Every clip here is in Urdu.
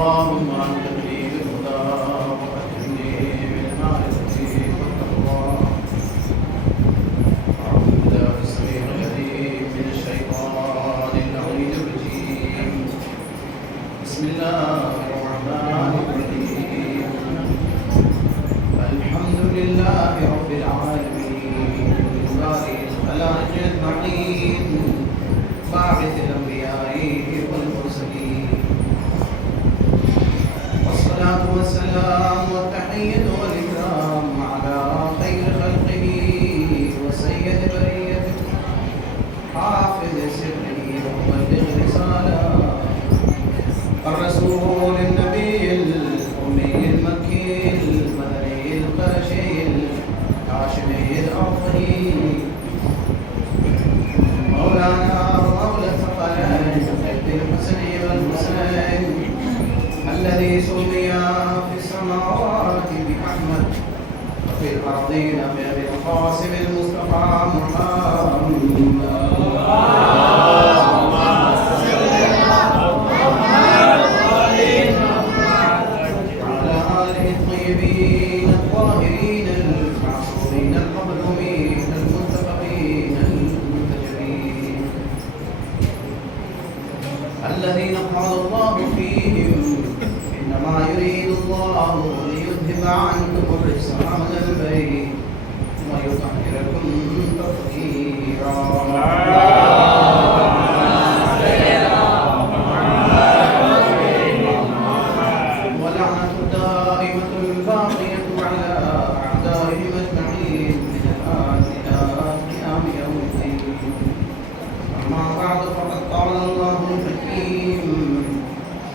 اللهم أنت لي بالهدى وأكرمني بالمعرفة والتقوى. أعوذ بالله السميع العليم من الشيطان اللعين الرجيم. بسم الله الرحمن الرحيم. الحمد لله رب العالمين البارئ الخلائق أجمعين باعث الأنبياء والمرسلين، والصلاة والسلام والتحية والإكرام على خير خلقه وسيد بريته حافظ سره ومبلغ رسالة الرسول النبي الأمي المكي المدني القرشي الهاشمي الأرضي مولانا ومولى الثقلين الحسن والحسين الذي سمي في السماوات بأحمد وفي الأرضين بأبي القاسم المصطفى محمد. الذين قال الله فيهم إنما يريد الله ليذهب عنكم الرجس أهل البيت ويطهركم تطهيرا. ولعنة الدائمة الباقية على أعدائهم أجمعين من الآن إلى قيام يوم الدين. أما بعد فقد قال الله الحكيم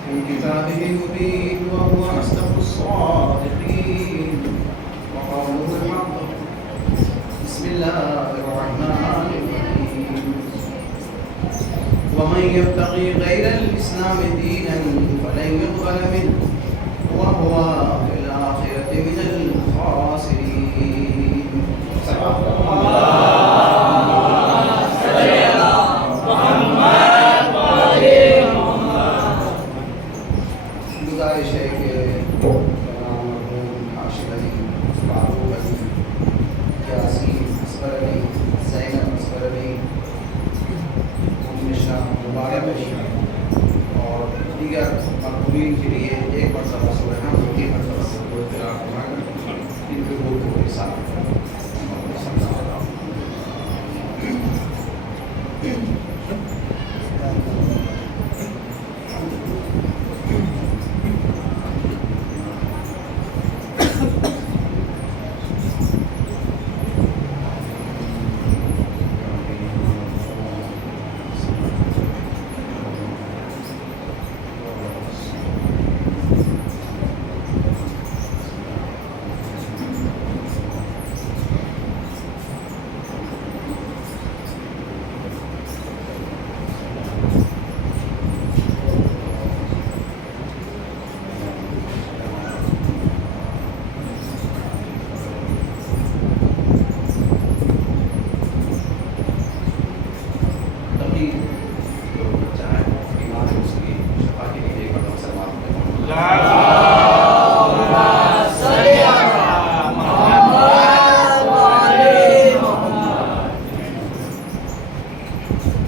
في كتابه المبين وهو أصدق الصادقين وقوله الحق. بسم الله الرحمن الرحيم. ومن يبتغي غير الإسلام دينا فلن يقبل منه وهو في الآخرة من الخاسرين. صدق الله. گزارش ہے کہ عاشق علی، فاروق علی، یاسین اصغر علی، زینب اصغر علی، مشرا مبارک علی اور دیگر مرحومین کے لیے ایک مرتبہ سورہ حمد کی مرتبہ ان کے روح کو حساب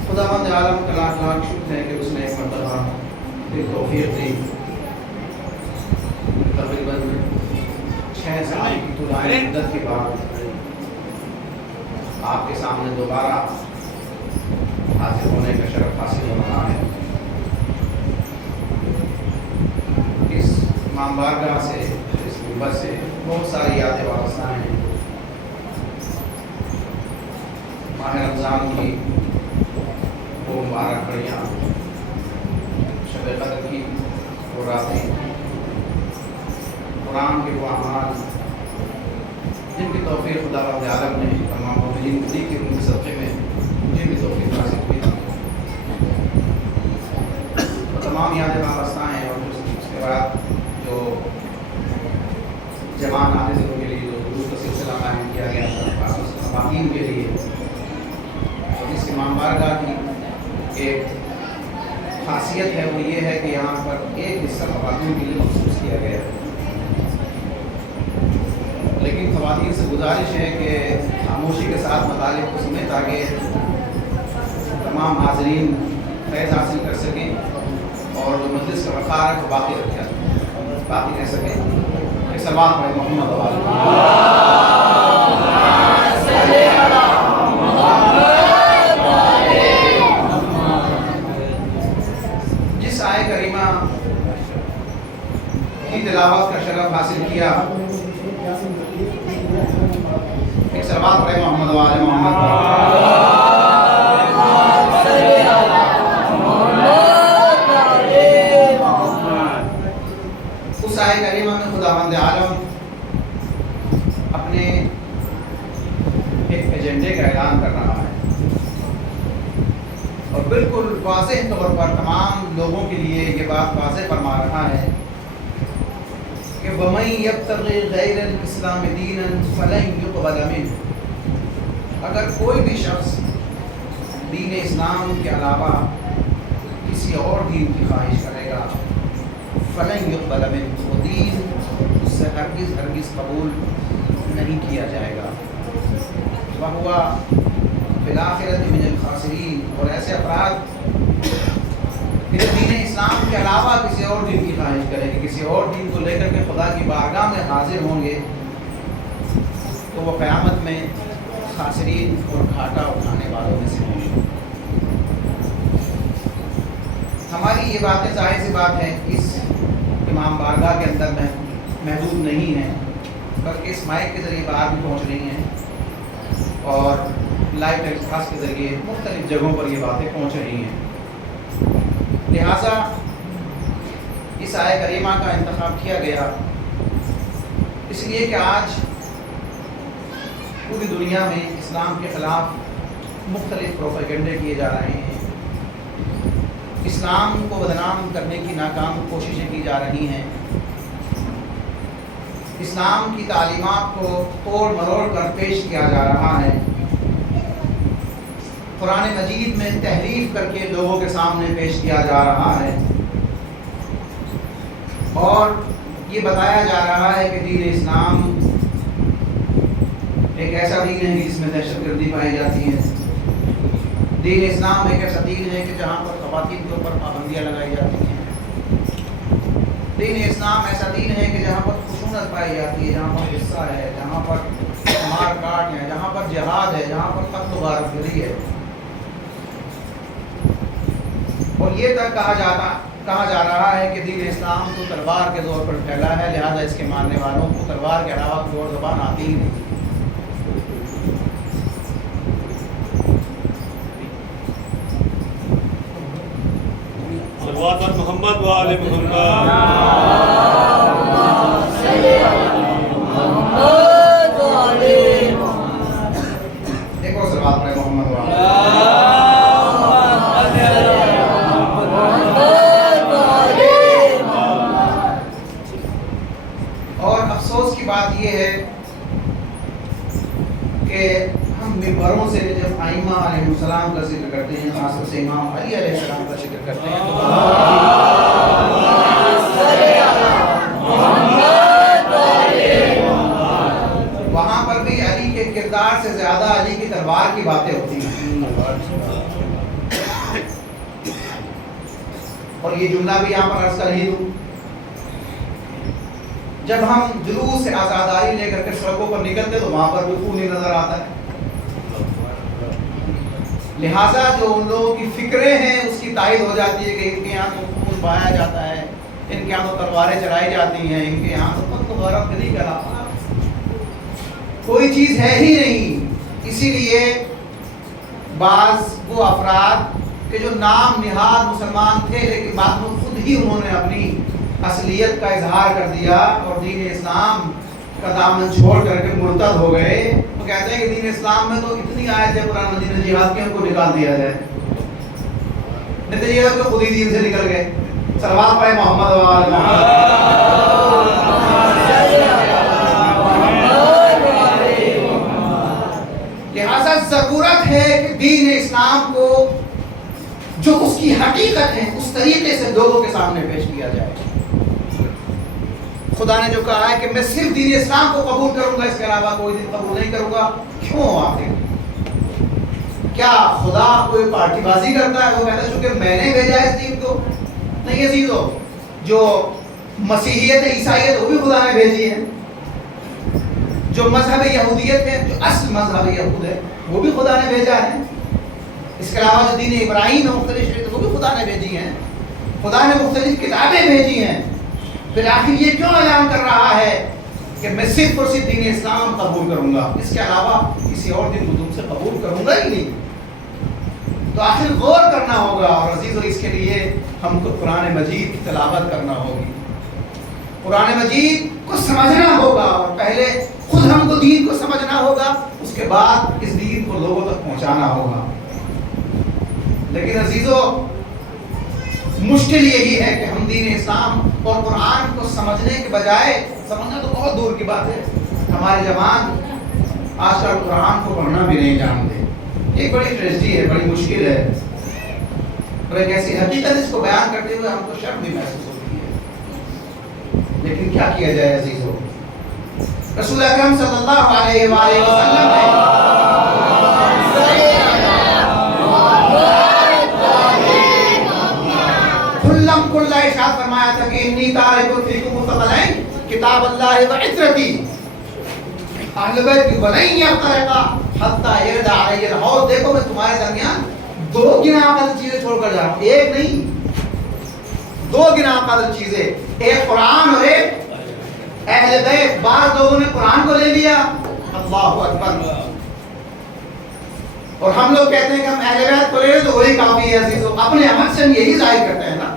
خداوند عالم کا لاکھ لاکھ شکر ہے کہ اس نے ایک مرتبہ پھر توفیق دی. تقریباً 6 سال کی طولانی مدت کے بعد آپ کے سامنے دوبارہ حاضر ہونے کا شرف حاصل ہو رہا ہے. اس امام بارگاہ سے، اس منبر سے بہت ساری یادیں وابستہ ہیں. ماہ رمضان کی وہ مبارک گھڑیاں، شب قدر کی وہ راتیں، قرآن کے وہ اعمال جن کی توفیق خداوند عالم نے تمام مومنین کو دی کہ ان کے صدقے میں مجھے بھی توفیق حاصل ہوئی. تو تمام یادیں وابستہ ہیں. اور اس کے بعد جو جوان ناظروں کے لیے جو دروس کا سلسلہ قائم کیا گیا تھا خواتین کے لیے، اور اس امام بارگاہ کی ایک خاصیت ہے وہ یہ ہے کہ یہاں پر ایک حصہ خواتین کے لیے مخصوص کیا گیا ہے، لیکن خواتین سے گزارش ہے کہ خاموشی کے ساتھ مطالب کو سنیں تاکہ تمام حاضرین فیض حاصل کر سکیں اور جو مجلس کا وقار ہے وہ باقی رہ سکیں۔ ایک صلوات پڑھیں محمد و آل محمد۔ جس آیہ کریمہ کی تلاوت کا شرف حاصل کیا، ایک صلوات پڑھیں محمد و آل محمد۔ اس آیہ کریمہ میں خداوند عالم اپنے ایک ایجنڈے کا اعلان کر رہا ہے اور بالکل واضح طور پر تمام لوگوں کے لیے یہ بات واضح فرما رہا ہے کہ وَمَن يَبْتَغِ غَيْرَ الْإِسْلَامِ دِينًا فَلَن يُقْبَلَ مِنْهُ، اگر کوئی بھی شخص دین اسلام کے علاوہ کسی اور دین کی خواہش کرے گا، فَلَن يُقْبَلَ مِنْهُ، وہ دین اس سے ہرگز قبول نہیں کیا جائے گا، وَهُوَ فِي الْآخِرَةِ مِنَ الْخَاسِرِينَ، اور ایسے افراد کہ جو دین اسلام کے علاوہ کسی اور دین کی خواہش کریں گے، کسی اور دین کو لے کر کے خدا کی بارگاہ میں حاضر ہوں گے، تو وہ قیامت میں خاسرین اور گھاٹا اٹھانے والوں میں سے ہوں گے۔ ہماری یہ باتیں ظاہر سی بات ہے اس امام بارگاہ کے اندر محدود نہیں ہیں، بلکہ اس مائک کے ذریعے باہر بھی پہنچ رہی ہیں اور لائیو ٹیلی کاسٹ کے ذریعے مختلف جگہوں پر یہ باتیں پہنچ رہی ہیں۔ لہٰذا اس آیہ کریمہ کا انتخاب کیا گیا اس لیے کہ آج پوری دنیا میں اسلام کے خلاف مختلف پروپیگنڈے کیے جا رہے ہیں، اسلام کو بدنام کرنے کی ناکام کوششیں کی جا رہی ہیں، اسلام کی تعلیمات کو توڑ مروڑ کر پیش کیا جا رہا ہے، قرآن مجید میں تحریف کر کے لوگوں کے سامنے پیش کیا جا رہا ہے، اور یہ بتایا جا رہا ہے کہ دین اسلام ایک ایسا دین ہے جس میں دہشت گردی پائی جاتی ہے، دین اسلام ایک ایسا دین ہے کہ جہاں پر خواتین کے اوپر پابندیاں لگائی جاتی ہیں، دین اسلام ایسا دین ہے کہ جہاں پر خشونت پائی جاتی ہے، جہاں پر غصہ ہے، جہاں پر مار کاٹ ہے، جہاں پر جہاد ہے، جہاں پر قتل و غارت گری ہے، اور یہ تک کہا جا رہا ہے کہ دین اسلام تو تلوار کے زور پر پھیلا ہے، لہذا اس کے ماننے والوں کو تلوار کے علاوہ کوئی اور زبان آتی ہی نہیں۔ صلوات محمد و آل محمد۔ ایک اور صلوات پڑھیں محمد و آل۔ اور افسوس کی بات یہ ہے کہ ہم ممبروں سے جب ائمہ علیہ السلام کا ذکر کرتے ہیں، خاص طور سے امام علی علیہ السلام کا ذکر کرتے ہیں، وہاں پر بھی علی کے کردار سے زیادہ علی کی تلوار کی باتیں ہوتی ہیں، اور یہ جملہ بھی یہاں پر عرض کر ہی دوں، جب ہم جلوس آزاداری لے کر کے سڑکوں پر نکلتے تو وہاں پر بھی خون نہیں نظر آتا ہے، لہٰذا جو ان لوگوں کی فکریں ہیں اس کی تائید ہو جاتی ہے کہ ان کے یہاں تو خون بہایا جاتا ہے، ان کے یہاں تو تلواریں چلائی جاتی ہیں، ان کے یہاں تو قتل و غارت گری کا علاقہ کوئی چیز ہے ہی نہیں۔ اسی لیے بعض وہ افراد کہ جو نام نہاد مسلمان تھے لیکن بعد میں خود ہی انہوں نے اپنی اصلیت کا اظہار کر دیا اور دین اسلام کا دامن چھوڑ کر کے مرتد ہو گئے، وہ کہتے ہیں کہ دین اسلام میں تو اتنی آیت ہے قرآن مجید میں جہاد کی، ان کو نکال دیا جائے، نتیجہ تو خود ہی دین سے نکل گئے۔ صلوات پڑھیں محمد و آل محمد۔ لہٰذا ضرورت ہے کہ دین اسلام کو جو اس کی حقیقت ہے اس طریقے سے لوگوں کے سامنے پیش کیا جائے. خدا نے جو کہا ہے کہ میں صرف دین اسلام کو قبول کروں گا، اس کے علاوہ کوئی دین قبول نہیں کروں گا. کیوں آخر؟ کیا خدا کوئی پارٹی بازی کرتا ہے؟ وہ کہتا ہے چونکہ میں نے بھیجا ہے اس دین کو؟ نہیں عزیزو، جو مسیحیت ہے، عیسائیت، وہ بھی خدا نے بھیجی ہے. جو مذہب یہودیت ہے، جو اصل مذہب یہود ہے، وہ بھی خدا نے بھیجا ہے. اس کے علاوہ جو دین ابراہیم ہے، مختلف شریعت، وہ بھی خدا نے بھیجی ہیں. خدا نے مختلف کتابیں بھیجی ہیں. پھر آخر یہ کیوں اعلان کر رہا ہے کہ میں صرف اور صرف دین اسلام قبول کروں گا، اس کے علاوہ کسی اور دین کو تم سے قبول کروں گا ہی نہیں؟ تو آخر غور کرنا ہوگا. اور عزیزو، اس کے لیے ہم کو قرآن مجید کی تلاوت کرنا ہوگی، قرآن مجید کو سمجھنا ہوگا، اور پہلے خود ہم کو دین کو سمجھنا ہوگا، اس کے بعد اس دین کو لوگوں تک پہنچانا ہوگا. لیکن عزیزو، مشکل یہی ہے کہ ہم دین اسلام اور قرآن کو سمجھنے کے بجائے، سمجھنا تو بہت دور کی بات ہے، ہمارے جوان آج کل قرآن کو پڑھنا بھی نہیں جانتے. ایک بڑی ٹریجڈی ہے، بڑی مشکل ہے، اور ایک ایسی حقیقت اس کو بیان کرتے ہوئے ہم کو شرم بھی محسوس ہوتی ہے. لیکن کیا کیا جائے عزیزو؟ رسول اکرم صلی اللہ علیہ وآلہ وسلم نے کل ارشاد فرمایا تھا کہ انی تارک فیکم ثقلین کتاب اللہ و عترتی اہل بیت کی ولن یفترقا حتی یرد علی الحوض. دیکھو میں تمہارے درمیان دو گنا قدر چیزیں چھوڑ کر جا رہا ہوں، ایک نہیں، دو گنا قدر چیزیں، ایک قرآن اور ایک اہل بیت. بعض لوگوں نے قرآن کو لے لیا، اللہ اکبر، اور ہم لوگ کہتے ہیں کہ ہم اہل بیت کو لے لیں تو وہی کافی ہے. عزیزو، اپنے عمل سے ہم یہی ظاہر کرتے ہیں نا.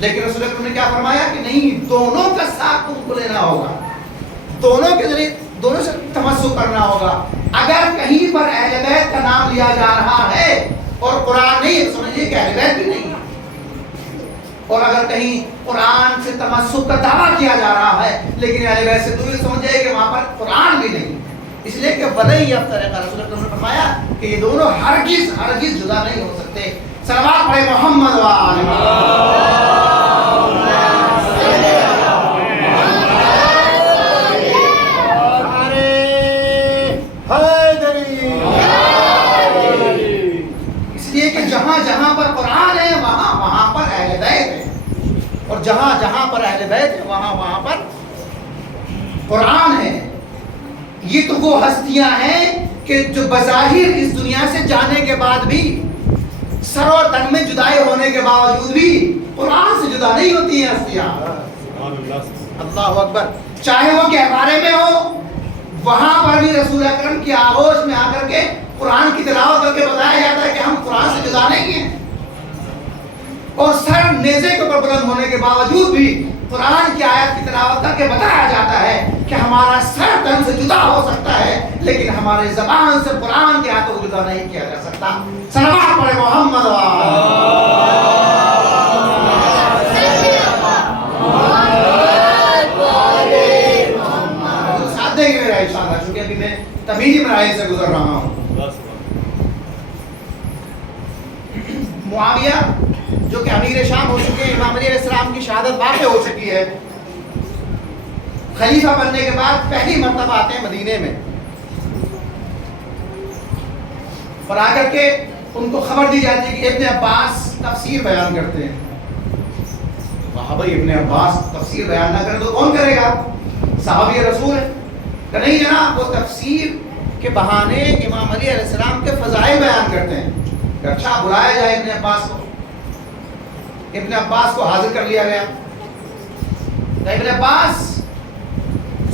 لیکن رسول اکرم نے کیا فرمایا کہ نہیں، دونوں کا ساتھ تم کو لینا ہوگا، دونوں کے ذریعے دونوں سے تمسک کرنا ہوگا. اگر کہیں پر اہل بیت کا نام لیا جا رہا ہے اور قرآن نہیں، تو سمجھیے کہ اہل بیت بھی نہیں. اور اگر کہیں قرآن سے تمسک کا دعویٰ کیا جا رہا ہے لیکن اہل بیت سے دوری، سمجھ جائے کہ وہاں پر قرآن بھی نہیں. اس لیے کہ ولن یفترقا، رسول اکرم نے فرمایا کہ یہ دونوں ہرگز جدا نہیں ہو سکتے. صلوات پڑھے محمد و آل محمد. اس لیے کہ جہاں جہاں پر قرآن ہے وہاں پر اہل بیت ہے، اور جہاں جہاں پر اہل بیت ہے وہاں پر قرآن ہے. یہ تو وہ ہستیاں ہیں کہ جو بظاہر اس دنیا سے جانے کے بعد بھی، سر و تن میں جدائی ہونے کے باوجود بھی قرآن سے جدا نہیں ہوتی ہیں ہستیاں. اللہ اکبر. چاہے وہ گہوارے میں ہو، وہاں پر بھی رسول اکرم کی آغوش میں آ کر کے قرآن کی تلاوت کر کے بتایا جاتا ہے کہ ہم قرآن سے جدا نہیں ہیں. اور سر نیزے کے اوپر بلند ہونے کے باوجود بھی قرآن کی آیت کی تلاوت کر کے بتایا جاتا ہے کہ ہمارا سر تن سے جدا ہو سکتا ہے لیکن ہمارے زبان سے قرآن کی آیتوں کو جدا نہیں کیا جا سکتا. صلوات پڑھے محمد و ساتھ دیں گے میرا انشاءاللہ، چونکہ ابھی میں تمیزی مراحل سے گزر رہا ہوں. معاویہ جو کہ امیر شام ہو چکے ہیں، امام علیہ السلام کی شہادت واقع ہو چکی ہے، خلیفہ بننے کے بعد پہلی مرتبہ آتے ہیں مدینے میں، اور آ کر کے ان کو خبر دی جاتی ہے کہ ابن عباس تفسیر بیان کرتے ہیں. وہاں بھائی ابن عباس تفسیر بیان نہ کرے تو کون کرے گا؟ صحابی رسول ہے. کہ نہیں جناب، وہ تفسیر کے بہانے امام علی علیہ السلام کے فضائل بیان کرتے ہیں. کہ اچھا بلایا جائے ابن عباس کو. ابن عباس کو حاضر کر لیا گیا. ابن عباس،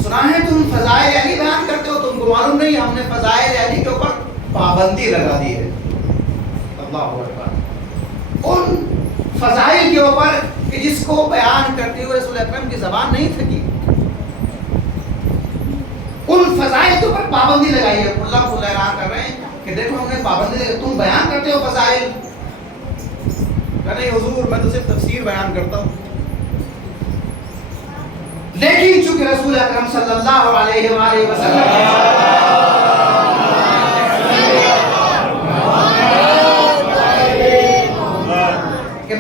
سنا ہے تم فضائل علی بیان کرتے ہو، تم کو معلوم نہیں ہم نے فضائل علی کے اوپر پابندی لگا دی ہے. اللہ اکبر. ان فضائل کے اوپر کہ جس کو بیان کرتے ہوئے رسول اکرم کی زبان نہیں تھکی، ان فضائل کے اوپر پابندی لگائی ہے. اللہ کو اعلان کر رہے ہیں کہ دیکھو ہم نے پابندی لگائی، تم بیان کرتے ہو فضائل. کہ نہیں حضور، میں تو صرف تفسیر بیان کرتا ہوں. لیکن چونکہ رسول اکرم صلی اللہ علیہ وآلہ وسلم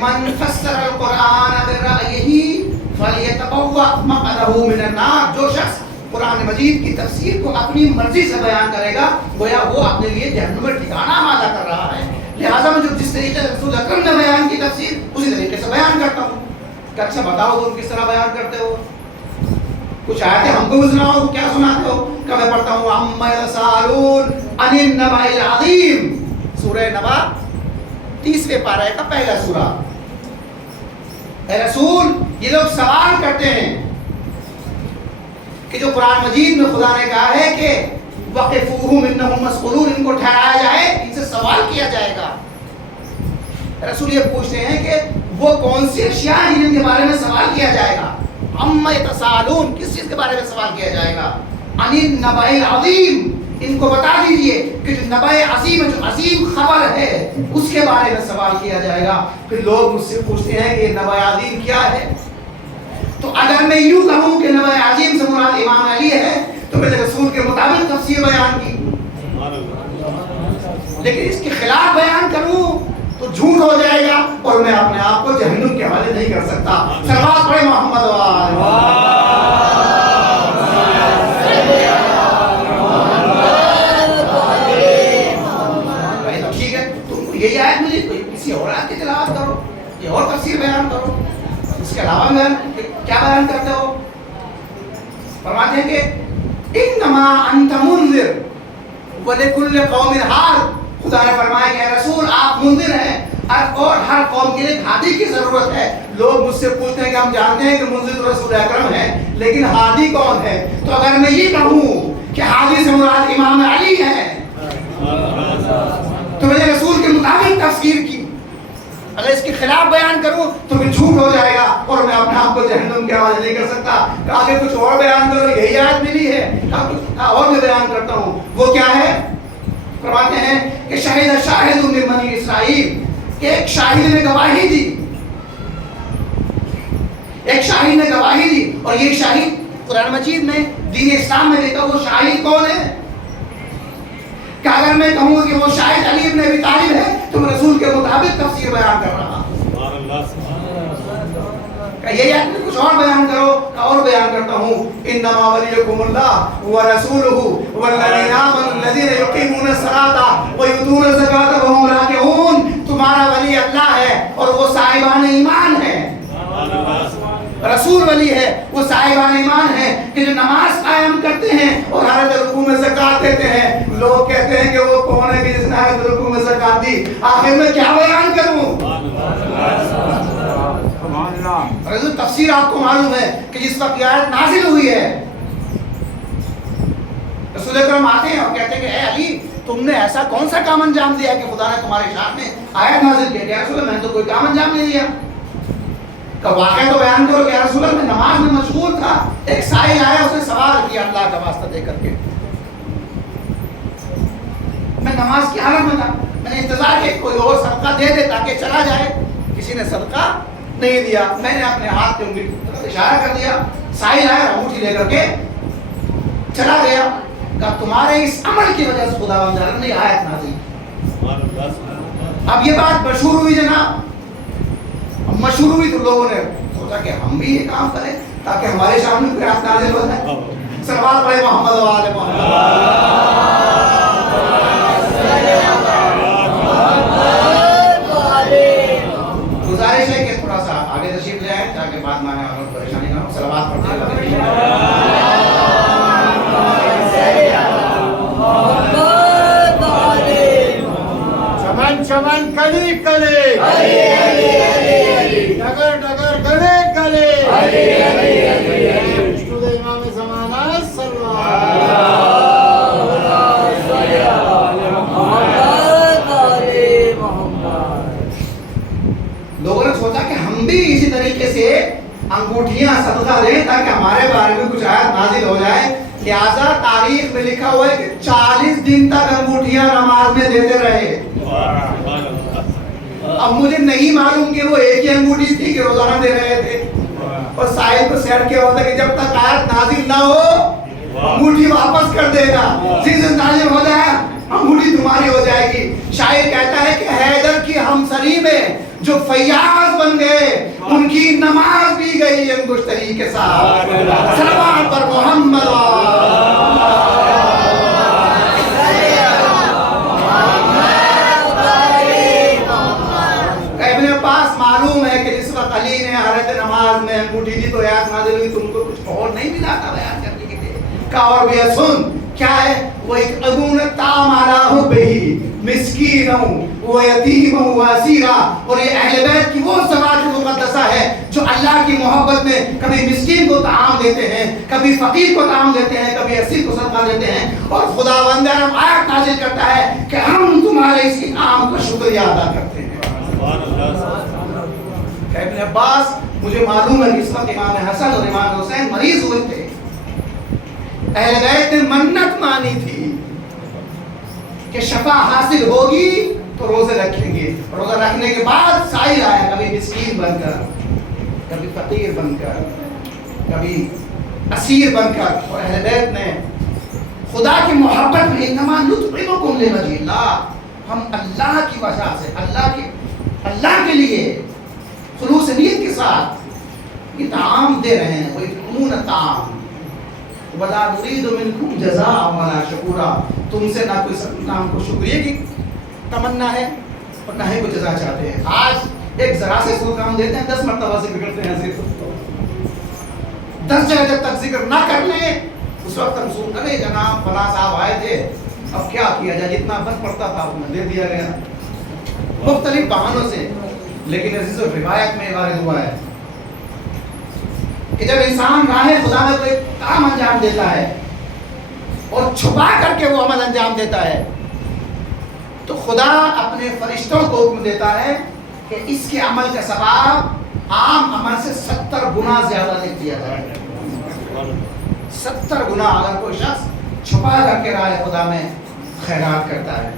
من فسر القرآن برأیہ فلیتبوأ مقعدہ من النار، جو شخص قرآن مجید کی تفسیر کو اپنی مرضی سے بیان کرے گا گویا وہ اپنے لیے جہنم میں ٹھکانہ آمادہ کر رہا ہے۔ لہٰذا میں جو جس طریقے سے رسول اکرم نے بیان کی تفسیر اسی طریقے سے بیان کرتا ہوں۔ کہ اچھا بتاؤ تم کس طرح بیان کرتے ہو؟ کچھ آیتیں ہم کو بھی سناؤ، کیا سناتے ہو؟ کہ میں پڑھتا ہوں عما یتساءلون عن النبأ العظیم، سورہ نبأ 30ویں پارہ کا پہلا سورہ۔ اے رسول، یہ لوگ سوال کرتے ہیں کہ جو قرآن مجید میں خدا نے کہا ہے کہ وقفوہم انہم مسئولون، ان کو ٹھہرایا جائے، ان سے سوال کیا جائے گا۔ رسول یہ پوچھتے ہیں کہ وہ کون سی اشیاء ہیں جن کے بارے میں سوال کیا جائے گا؟ عما یتساءلون، کس چیز کے بارے میں سوال کیا جائے گا؟ عن النبأ العظیم، ان کو بتا دیجئے کہ جو نبأ عظیم ہے، جو عظیم خبر ہے، اس کے بارے میں سوال کیا جائے گا۔ پھر لوگ مجھ سے پوچھتے ہیں کہ نبأ عظیم کیا ہے؟ تو اگر میں یوں کہوں کہ نبأ عظیم سے مراد امام علی ہے تو میں نے رسول کے مطابق تفسیر بیان کی، لیکن اس کے خلاف بیان کروں تو جھوٹ ہو جائے گا اور میں اپنے آپ کو جہنم کے حوالے نہیں کر سکتا۔ صلوات پڑھیں محمد و آل محمد۔ ٹھیک ہے، تم کو یہی آیت ملی، کسی اور آیت کی تلاوت کرو، یہ اور تفسیر بیان کرو، اس کے علاوہ کیا بیان کرتے ہو؟ فرماتے ہیں کہ انما انت منذر ولکل قوم حال، خدا نے فرمایا کہ اے رسول آپ منذر ہیں اور ہر قوم کے لیے ہادی کی ضرورت ہے۔ لوگ مجھ سے پوچھتے ہیں کہ ہم جانتے ہیں کہ منذر رسول اکرم ہے، لیکن ہادی کون ہے؟ تو اگر میں یہ کہوں کہ ہادی سے مراد امام علی ہے تو میں نے رسول کے مطابق تفسیر کی، اگر اس کے خلاف بیان کروں تو پھر جھوٹ ہو جائے گا اور میں اپنے آپ کو جہنم کے حوالے نہیں کر سکتا۔ کہا کہ کچھ اور بیان کرو، یہی آیت ملی ہے، کہا کچھ اور میں بیان کرتا ہوں۔ وہ کیا ہے؟ فرماتے ہیں کہ شاہد شاہد من بنی اسرائیل، کہ ایک شاہد نے گواہی دی، ایک شاہد نے گواہی دی، اور یہ شاہد قرآن مجید میں دین اسلام میں دیتا وہ شاہد کون ہے؟ کہ اگر میں کہوں کہ وہ شاہد علی ابن ابی طالب ہے تو میں رسول کے مطابق تفسیر بیان کر رہا ہوں۔ کہ یہ آیت میں کچھ اور بیان کرو، اور بیان کرتا ہوں انما ولیکم اللہ ورسولہ والذین آمنوا الذین یقیمون الصلاۃ ویؤتون الزکاۃ وهم راکعون، تمہارا ولی اللہ ہے اور وہ صاحبان ایمان ہے۔ رسول ولی ہے، وہ صاحبان ایمان ہے کہ جو نماز قائم کرتے ہیں اور حالت رکوع میں زکات دیتے ہیں۔ لوگ کہتے ہیں کہ وہ کون ہے کہ جس نے حالت رکوع میں زکات دی؟ آخر میں کیا بیان کروں؟ رسول تفسیر آپ کو معلوم ہے کہ جس وقت یہ آیت نازل ہوئی ہے رسول اکرم آتے ہیں اور کہتے ہیں کہ اے علی تم نے ایسا کون سا کام انجام دیا کہ خدا نے تمہارے شان میں آیت نازل کیا؟ کہ رسول اللہ میں نے تو کوئی کام انجام نہیں دیا۔ کہ واقعہ تو بیان کرو کہ رسول اللہ میں نماز میں مشغول تھا، ایک سائل آیا اس نے سوال کیا اللہ کا واسطہ دے کر کے، میں نماز کی حالت میں تھا، میں نے انتظار کیا کوئی اور صدقہ دے دے تاکہ چلا جائے، کسی نے صدقہ نہیں دیا، میں نے اپنے ہاتھ کے انگلی کی طرف اشارہ کر دیا، سائل آیا انگوٹھی لے کر کے چلا گیا۔ کہ تمہارے اس عمل کی وجہ سے خدا بندہ نے آیت نازل۔ اب یہ بات مشہور ہوئی جناب، مشہور ہوئی تو لوگوں نے سوچا کہ ہم بھی یہ کام کریں تاکہ ہمارے سامنے کوئی آیت نازل ہو جائے۔ صلوات پڑھیں محمد و آل محمد۔ گزارش ہے کہ تھوڑا سا آگے تشریف لے آئیں تاکہ بعد میں آنے والوں کو پریشانی نہ ہو۔ صلوات پڑھتے ہیں۔ چمن چمن کلی کلی، ڈگر ڈگر گلے گلے، مشہور امام زمانہ صلی لوگوں نے سوچا کہ ہم بھی اسی طریقے سے انگوٹھیاں صدقہ دیں تاکہ ہمارے بارے میں کچھ آیت نازل ہو جائے۔ لہذا تاریخ میں لکھا ہوا ہے کہ 40 دن تک انگوٹھیاں نماز میں دیتے رہے۔ اب مجھے نہیں معلوم کہ وہ ایک ہی انگوٹھی تھی کہ روزانہ دے رہے تھے، اور سائل کو سیٹ کیا ہوتا ہے کہ جب تک آیت نازل نہ ہو انگوٹھی واپس کر دے گا، جس دن نازل ہو جائے انگوٹھی تمہاری ہو جائے گی۔ شاعر کہتا ہے کہ حیدر کی ہمسری میں جو فیاض بن گئے ان کی نماز بھی گئی انگشتری کے ساتھ. سلام پر محمد. ابن عباس معلوم ہے کہ جس وقت علی نے حالت نماز میں انگوٹھی دی تو آیات نازل ہوئی، تم کو کچھ اور نہیں ملا تھا بیان کرنے کے لیے. کہا اور بھی سن کیا ہے، وہ ایک اگون تام علیہ بہی مسکینوں و یتیموں و اسیرا. اور یہ اہل بیت کی وہ ذات مقدسہ ہے جو اللہ کی محبت میں کبھی مسکین کو طعام دیتے ہیں، کبھی فقیر کو طعام دیتے ہیں، کبھی اسیر کو صدقہ دیتے ہیں. اور خداوند آیات نازل کرتا ہے کہ ہم تمہارے اس انعام کا شکریہ ادا کرتے ہیں. ابن عباس مجھے معلوم ہے کہ اس وقت امام حسن اور امام حسین مریض ہوئے تھے. اہل بیت نے منت مانی تھی کہ شفا حاصل ہوگی تو روزے رکھیں گے. روزہ رکھنے کے بعد سائل آیا، کبھی مسکین بن کر، کبھی فقیر بن کر، کبھی اسیر بن کر. اور اہل بیت نے خدا کی محبت میں انما نطعمکم لوجہ اللہ، ہم اللہ کی وجہ سے، اللہ کے لیے خلوص نیت کے ساتھ یہ طعام دے رہے ہیں. وہ یطعمون الطعام ولا نريد منكم جزاء ولا شکورا. تم سے نہ کوئی ہم کو شکریہ کی تمنا ہے اور نہ ہی کوئی جزا چاہتے ہیں. آج ایک ذرا سے کوئی کام دیتے ہیں 10 مرتبہ ذکر کرتے ہیں، صرف 10 جگہ جب تک ذکر نہ کر لیں اس وقت ہم سن کرے جناب فلاں صاحب آئے تھے، اب کیا کیا جائے، جتنا بس پڑتا تھا انہیں دے دیا گیا مختلف بہانوں سے. لیکن عزیزو روایت میں وارد ہوا ہے کہ جب انسان راہ خدا میں کوئی کام انجام دیتا ہے اور چھپا کر کے وہ عمل انجام دیتا ہے تو خدا اپنے فرشتوں کو حکم دیتا ہے کہ اس کے عمل کا ثواب عام عمل سے 70 گنا زیادہ لکھ دیا جائے. 70 گنا اگر کوئی شخص چھپا کر کے راہ خدا میں خیرات کرتا ہے.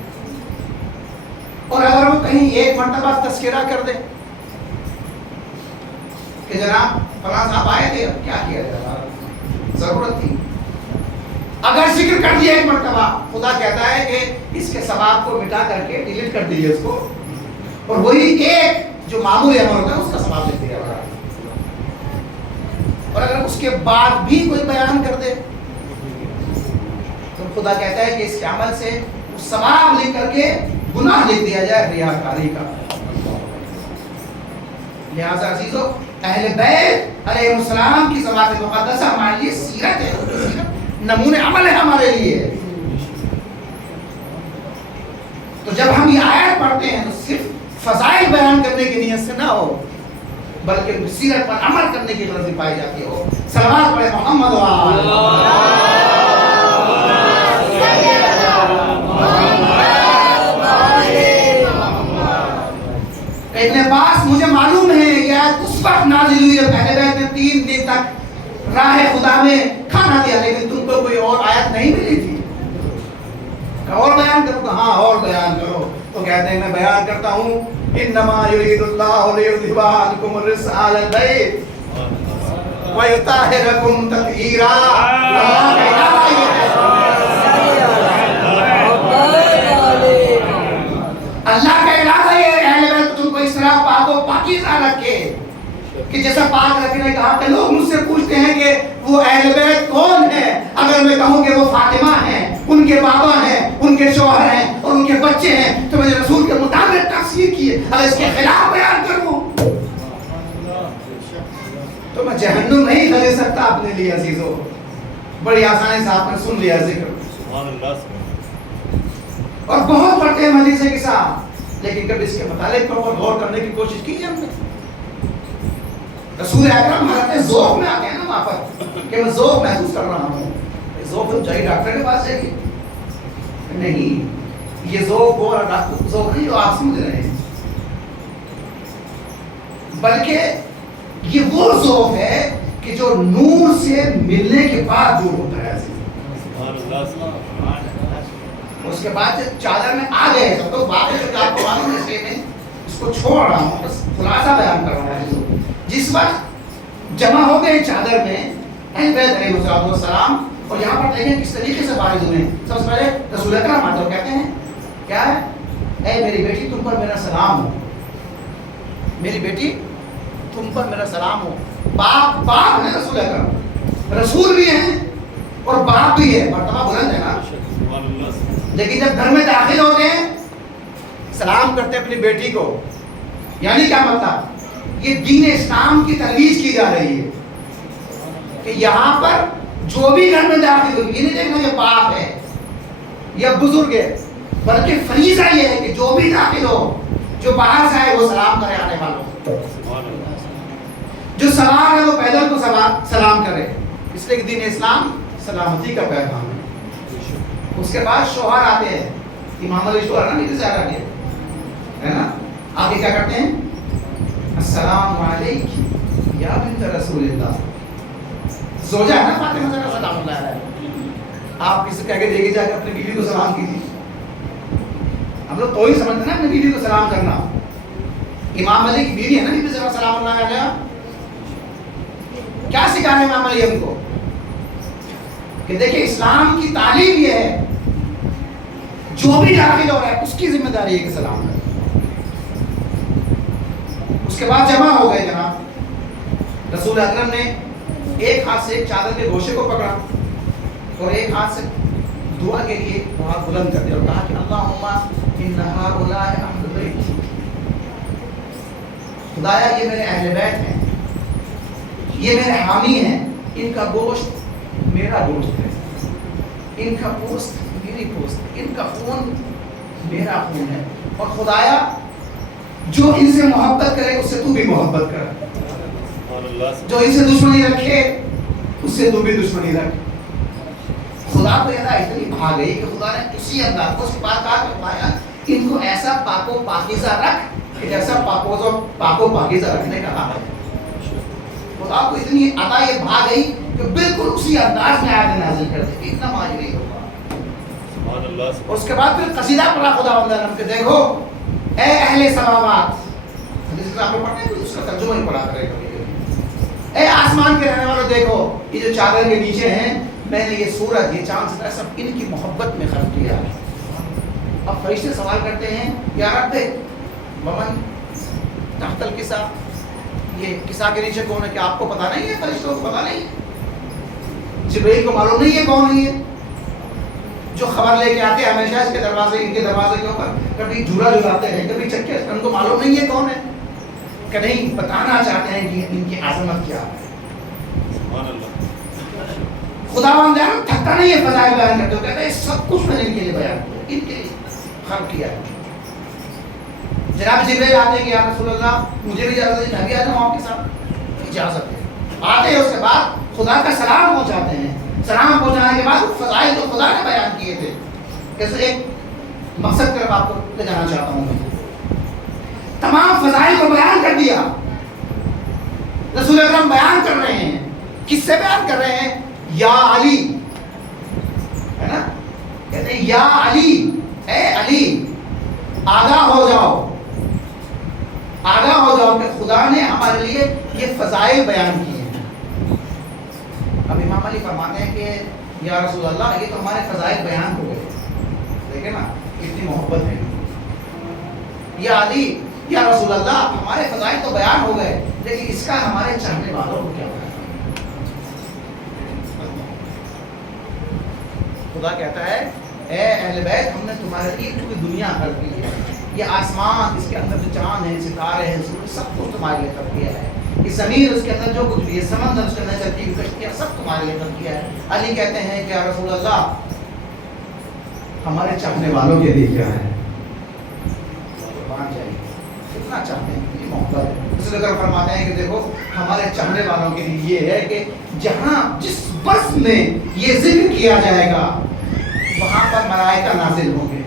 اور اگر وہ کہیں ایک مرتبہ تذکرہ کر دے کہ جناب فلاں صاحب آئے تھے، اب کیا کیا جائے، ضرورت تھی، اگر ذکر کر دیا ایک مرتبہ، خدا کہتا ہے کہ اس کے ثواب کو مٹا کر کے ڈیلیٹ کر دیجیے اس کو، اور وہی ایک جو معمولی عمل ہوتا ہے اس کا ثواب لکھ دیا جائے. اور اگر اس کے بعد بھی کوئی بیان کر دے تو خدا کہتا ہے کہ اس کے عمل سے ثواب لکھ کر کے گناہ لکھ دیا جائے ریاکاری کا. لہذا عزیزو اہل بیت علیہ السلام کی ذات مقدسہ ہمارے لیے سیرت ہے، نمونے عمل ہے ہمارے لیے. تو جب ہم یہ آیت پڑھتے ہیں تو صرف فضائل بیان کرنے کی نیت سے نہ ہو بلکہ سیرت پر عمل کرنے کی غرض پائی جاتی ہو. صلوات پڑھے محمد و ابن عباس مجھے معلوم ہے یہ آیت اس وقت نازل ہوئی جب اہل بیت نے 3 دن تک راہ خدا میں کھانا دیا، لیکن تم کو کوئی اور آیت نہیں ملی تھی کہ اور بیان کرو. ہاں اور بیان کرو. تو کہتے ہیں میں بیان کرتا ہوں انما یرید اللہ لیذھب عنکم الرجس اہل البیت ویطہرکم تطہیرا. اللہ کا ارادہ یہ ہے اہل بیت تم کو اس طرح پاک و پاکیزہ رکھے کہ جیسا پاک رکھنے کہا کہ لوگ مجھ سے پوچھتے ہیں کہ وہ اہل بیت کون ہے. اگر میں کہوں کہ وہ فاطمہ ہیں، ان کے بابا ہیں، ان کے شوہر ہیں اور ان کے بچے ہیں تو میں نے رسول کے مطابق تفسیر کی ہے. اگر اس کے خلاف بیان کروں تو میں جہنم نہیں خرید سکتا اپنے لیے. عزیزو بڑی آسانی سے آپ نے سن لیا ذکر اور بہت پڑھتے ہیں حدیث کے ساتھ، لیکن کبھی اس کے متعلق پر غور کرنے کی کوشش کی ہے ہم نے. رسول اکرم حالت ذوق میں آتے ہیں نا وہاں پر کہ میں ذوق محسوس کر رہا ہوں. ذوق تو چاہیے ڈاکٹر کے پاس جائے گی نہیں، یہ ذوق وہ ذوق نہیں جو آپ سمجھ رہے ہیں، بلکہ یہ وہ ذوق ہے کہ جو نور سے ملنے کے بعد دور ہوتا ہے. اس کے بعد جب چادر میں آ گئے سب تو واقعی جو آپ کو معلوم ہے اس لیے میں اس کو چھوڑ رہا ہوں، بس خلاصہ بیان کر رہا ہوں. جس وقت جمع ہو گئے چادر میں اہل بیت علیہ السلام اور یہاں پر دیکھیں کس طریقے سے بارز ہوئے. سب سے پہلے رسول اکرم آتے ہیں کہتے ہیں کیا ہے، اے میری بیٹی تم پر میرا سلام ہو. میری بیٹی تم پر میرا سلام ہو. باپ ہے رسول اکرم, رسول بھی ہیں اور باپ بھی ہے, مرتبہ بلند ہے نا. لیکن جب گھر میں داخل ہوتے ہیں سلام کرتے اپنی بیٹی کو, یعنی کیا مطلب, یہ دین اسلام کی ترویج کی جا رہی ہے کہ یہاں پر جو بھی گھر میں داخل ہو, یہ نہیں دیکھنا یہ باپ ہے یا بزرگ ہے, بلکہ فریضہ یہ ہے کہ جو بھی داخل ہو, جو باہر سے آئے وہ سلام کرے آنے والوں, جو سوار ہے وہ پیدل کو سلام کرے. اس لیے کہ دین اسلام سلامتی کا پیغام ہے. اس کے بعد شوہر آتے ہیں, امام علی شوہر نا نیچے سے آ گیا ہے نا, آگے کیا کرتے ہیں, السلام علیکم یا بنت رسول اللہ. زوجہ ہے نا فاطمہ زہرا سلام اللہ علیہا, آپ کسی کہہ کے دیکھیے جا کے اپنی بیوی کو سلام کیجیے. ہم لوگ تو ہی سمجھتے ہیں نا اپنی بیوی کو سلام کرنا. امام علی کی بیوی ہے نا بیوی زہرا سلام اللہ علیہا, کیا سکھانا ہے امام علی ہم کو کہ دیکھیں اسلام کی تعلیم یہ ہے جو بھی داخل ہو رہا ہے اس کی ذمہ داری ہے کہ سلام کرے. اس کے بعد جمع ہو گئے جناب, رسول اکرم نے ایک ہاتھ سے ایک چادر کے گوشے کو پکڑا اور ایک ہاتھ سے دعا کے لیے ہاتھ بلند کر دیا اور کہا کہ اللہم ان ہؤلاء اہل بیت, خدایا یہ میرے اہل بیت ہیں, یہ میرے حامی ہیں, ان کا گوشت میرا گوشت ہے, ان کا پوست میری پوست, ان کا خون میرا خون ہے, اور خدایا جو ان سے محبت کرے اس سے تو بھی محبت کر, جو ان سے دشمنی رکھے اس سے تو بھی دشمنی رکھ. خدا کو یہ اتنی بھا گئی کہ خدا نے اسی انداز کو اس کے بعد کہا کہ خدایا ان کو ایسا پاک و پاکیزہ رکھ کہ جیسا پاک و پاکیزہ رکھنے کا حق ہے. خدا کو اتنی عطا یہ بھا گئی کہ بالکل اسی انداز میں آیت نازل کر دی, اتنا ماجر نہیں ہوگا. اس کے بعد پھر قصیدہ پڑھا خدا بندہ کہ دیکھو اے اہل سماوات, حدیث آپ کو پڑھنا ہے, اس کا ترجمہ ہی پڑھا کرے کبھی کبھی, اے آسمان کے رہنے والوں دیکھو یہ جو چادر کے نیچے ہیں میں نے یہ سورج یہ چاند ستارے سب ان کی محبت میں خلق کیا ہے. اب فرشتے سوال کرتے ہیں یا رب ومن تحت الکسا, یہ کسا کے نیچے کون ہے, کہ آپ کو پتا نہیں ہے, فرشتوں کو پتا نہیں, جبرائیل کو معلوم نہیں ہے کون ہے یہ جو خبر لے کے آتے ہیں ہمیشہ اس کے دروازے, ان کے دروازے کے اوپر کبھی جھولا جھلاتے ہیں کبھی چکے, ان کو معلوم نہیں ہے کون ہے, کہ نہیں بتانا چاہتے ہیں کہ ان کی عظمت کیا ہے. خدا بندیان تھکتا نہیں ہے فضائل بیان کرتے ہو, کہتے ہیں سب کچھ میں نے ان کے لیے بیان کیا, ان کے لیے خلق کیا ہے. جناب جبرائیل آتے ہیں کہ یا رسول اللہ مجھے بھی اجازت ہے میں بھی آ جاؤں آپ کے ساتھ, اجازت ہے. آتے ہیں اس کے بعد خدا کا سلام پہنچاتے ہیں, سلام پہنچانے کے بعد فضائل جو خدا نے بیان کیے تھے, جیسے ایک مقصد کی طرف آپ کو لے جانا چاہتا ہوں میں, تمام فضائل کو بیان کر دیا. رسول اکرم بیان کر رہے ہیں, کس سے بیان کر رہے ہیں, یا علی ہے نا, کہتے ہیں یا علی, اے علی آگاہ ہو جاؤ, آگاہ ہو جاؤ کہ خدا نے ہمارے لیے یہ فضائل بیان کیے ہیں. اب امام علی فرماتے ہیں کہ یا رسول اللہ یہ تو ہمارے فضائل بیان ہو گئے, دیکھیں نا کتنی محبت ہے. یا علی یا رسول اللہ ہمارے فضائل تو بیان ہو گئے, لیکن اس کا ہمارے چاہنے والوں کو کیا ہوگا. خدا کہتا ہے اے اہل بیت ہم نے تمہارے لیے پوری دنیا خلق کی ہے, یہ آسمان اس کے اندر جو چاند ہیں ستارے ہیں سورج سب کچھ تمہارے لیے خلق کیا ہے, یہ زمین اس کے اندر جو کچھ بھی ہے, سمندر اس کے اندر چلتی ہوئی کشتیاں سب تمہارے لیے خلق کیا ہے. علی کہتے ہیں کہ یا رسول اللہ ہمارے چاہنے والوں کے لیے کیا ہے, مان جائیے کتنا چاہتے ہیں, کتنی محبت ہے. اس لیے فرماتے ہیں کہ دیکھو ہمارے چاہنے والوں کے لیے یہ ہے کہ جہاں جس بس میں یہ ذکر کیا جائے گا وہاں پر ملائکہ نازل ہوں گے,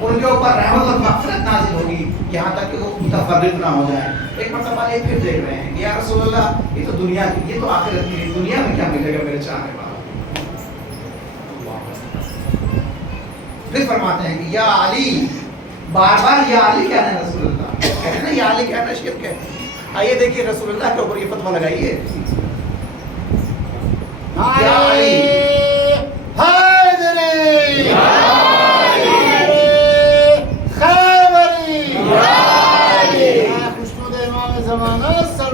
ان کے اوپر رحمت اور مغفرت نازل ہوگی, یہاں تک کہ وہ متفرق نہ ہو جائیں. ایک مرتبہ یہ پھر دیکھ رہے ہیں کہ یا رسول اللہ یہ تو دنیا کی, یہ تو آخرت کی, دنیا میں کیا ملے گا میرے چاہنے والا. پھر فرماتے ہیں کہ یا علی, بار بار یا علی کہنا ہے رسول اللہ, کہتے ہیں نا یا علی کہنا شرک ہے. آئیے دیکھیے رسول اللہ کے اوپر یہ فتویٰ لگائیے یا علی حیدری خیبری خوشنود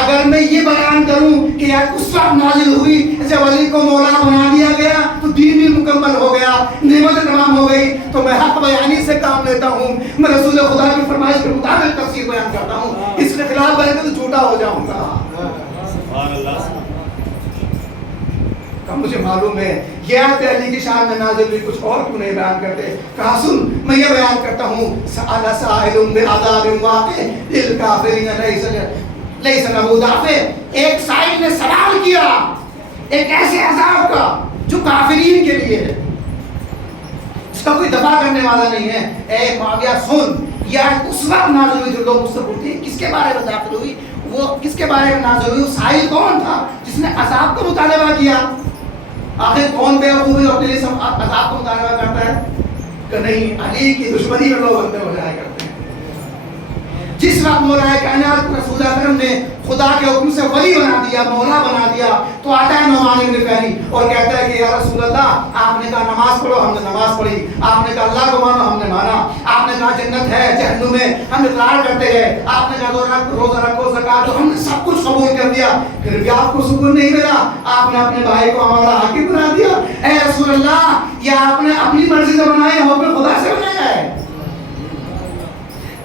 اگر میں یہ بیان کروں کہ یار اس وقت نازل ہوئی جب علی کو مولا بنا دیا گیا تو دین بھی مکمل ہو گیا، نعمت تمام ہو گئی، تو میں حق بیانی سے کام لیتا ہوں، میں رسول خدا کی فرمائش کے مطابق تفسیر بیان کرتا ہوں، اس کے خلاف بیان کروں تو جھوٹا ہو جاؤں گا۔ سبحان اللہ۔ مجھے معلوم ہے یہ آیت علی کی شان میں نازل ہوئی، کچھ اور کیوں نہیں بیان کرتے؟ کہا سن میں یہ بیان کرتا ہوں، سأل سائل بعذاب واقع للکافرین لیس لہ دافع، ایک سائل نے سوال کیا ایک ایسے عذاب کا جو کافرین کے لیے ہے، اس کا کوئی دفاع کرنے والا نہیں ہے۔ اے معاویہ سن، یہ آیت اس وقت نازل ہوئی جو لوگ مجھ سے پوچھتے ہیں کس کے بارے میں نازل ہوئی، وہ کس کے بارے میں نازل ہوئی؟ وہ سائل کون تھا جس نے عذاب کا مطالبہ کیا؟ آخر کون بیوقوف ہے اپنے لیے سب عذاب کو مطالبہ کرتا ہے کہ نہیں، علی کی دشمنی میں لوگ اندر ہو جایا کرتے ہیں۔ جس وقت مولا کائنات رسول اللہ اکرم نے خدا کے حکم سے ولی بنا دیا، مولا بنا دیا، تو آتا ہے نعمان بن فہری اور کہتا ہے کہ یا رسول اللہ آپ نے کہا نماز پڑھو، ہم نے نماز پڑھی، آپ نے کہا اللہ کو مانو، ہم نے مانا، آپ نے کہا جنت ہے جہنم ہے، ہم اقرار کرتے گئے، آپ نے کہا روزہ رکھو زکات دو، ہم نے سب کچھ قبول کر دیا، پھر بھی آپ کو سکون نہیں ملا، آپ نے اپنے بھائی کو ہمارا حاکم بنا دیا۔ اے رسول اللہ یہ آپ نے اپنی مرضی سے بنایا ہے، حکم خدا سے بنایا ہے؟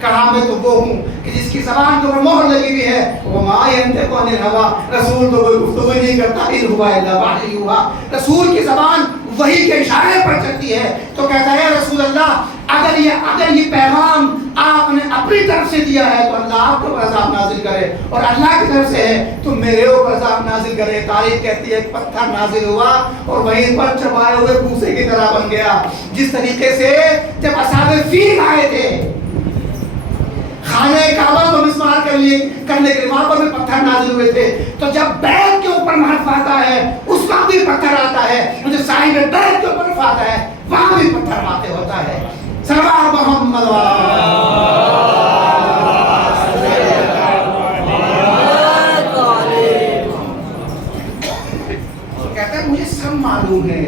کہا میں تو وہ ہوں کہ جس کی زبان کے اوپر مہر لگی ہوئی ہے، وما ينطق عن الهوى، رسول تو کوئی گفتگو نہیں کرتا، ان هو الا وحی یوحی، رسول کی زبان وحی کے اشارے پر چلتی ہے۔ تو کہتا ہے رسول اللہ اگر یہ پیغام آپ نے اپنی طرف سے دیا ہے تو اللہ آپ کو عذاب نازل کرے، اور اللہ کی طرف سے ہے تو میرے اوپر عذاب نازل کرے۔ تاریخ کہتی ہے ایک پتھر نازل ہوا اور وہیں پر چبائے ہوئے بھوسے کی طرح بن گیا، جس طریقے سے جب اصحاب فیل آئے تھے خانہ کعبہ کو مسمار کرنے کے لیے، وہاں پر بھی پتھر نازل ہوئے تھے، تو جب بیت کے اوپر حرف آتا ہے اس وقت بھی پتھر آتا ہے، جو صاحب بیت کے اوپر حرف آتا ہے وہاں بھی پتھر واقع ہوتا ہے۔ سلام محمد کہتا ہے مجھے سب معلوم ہے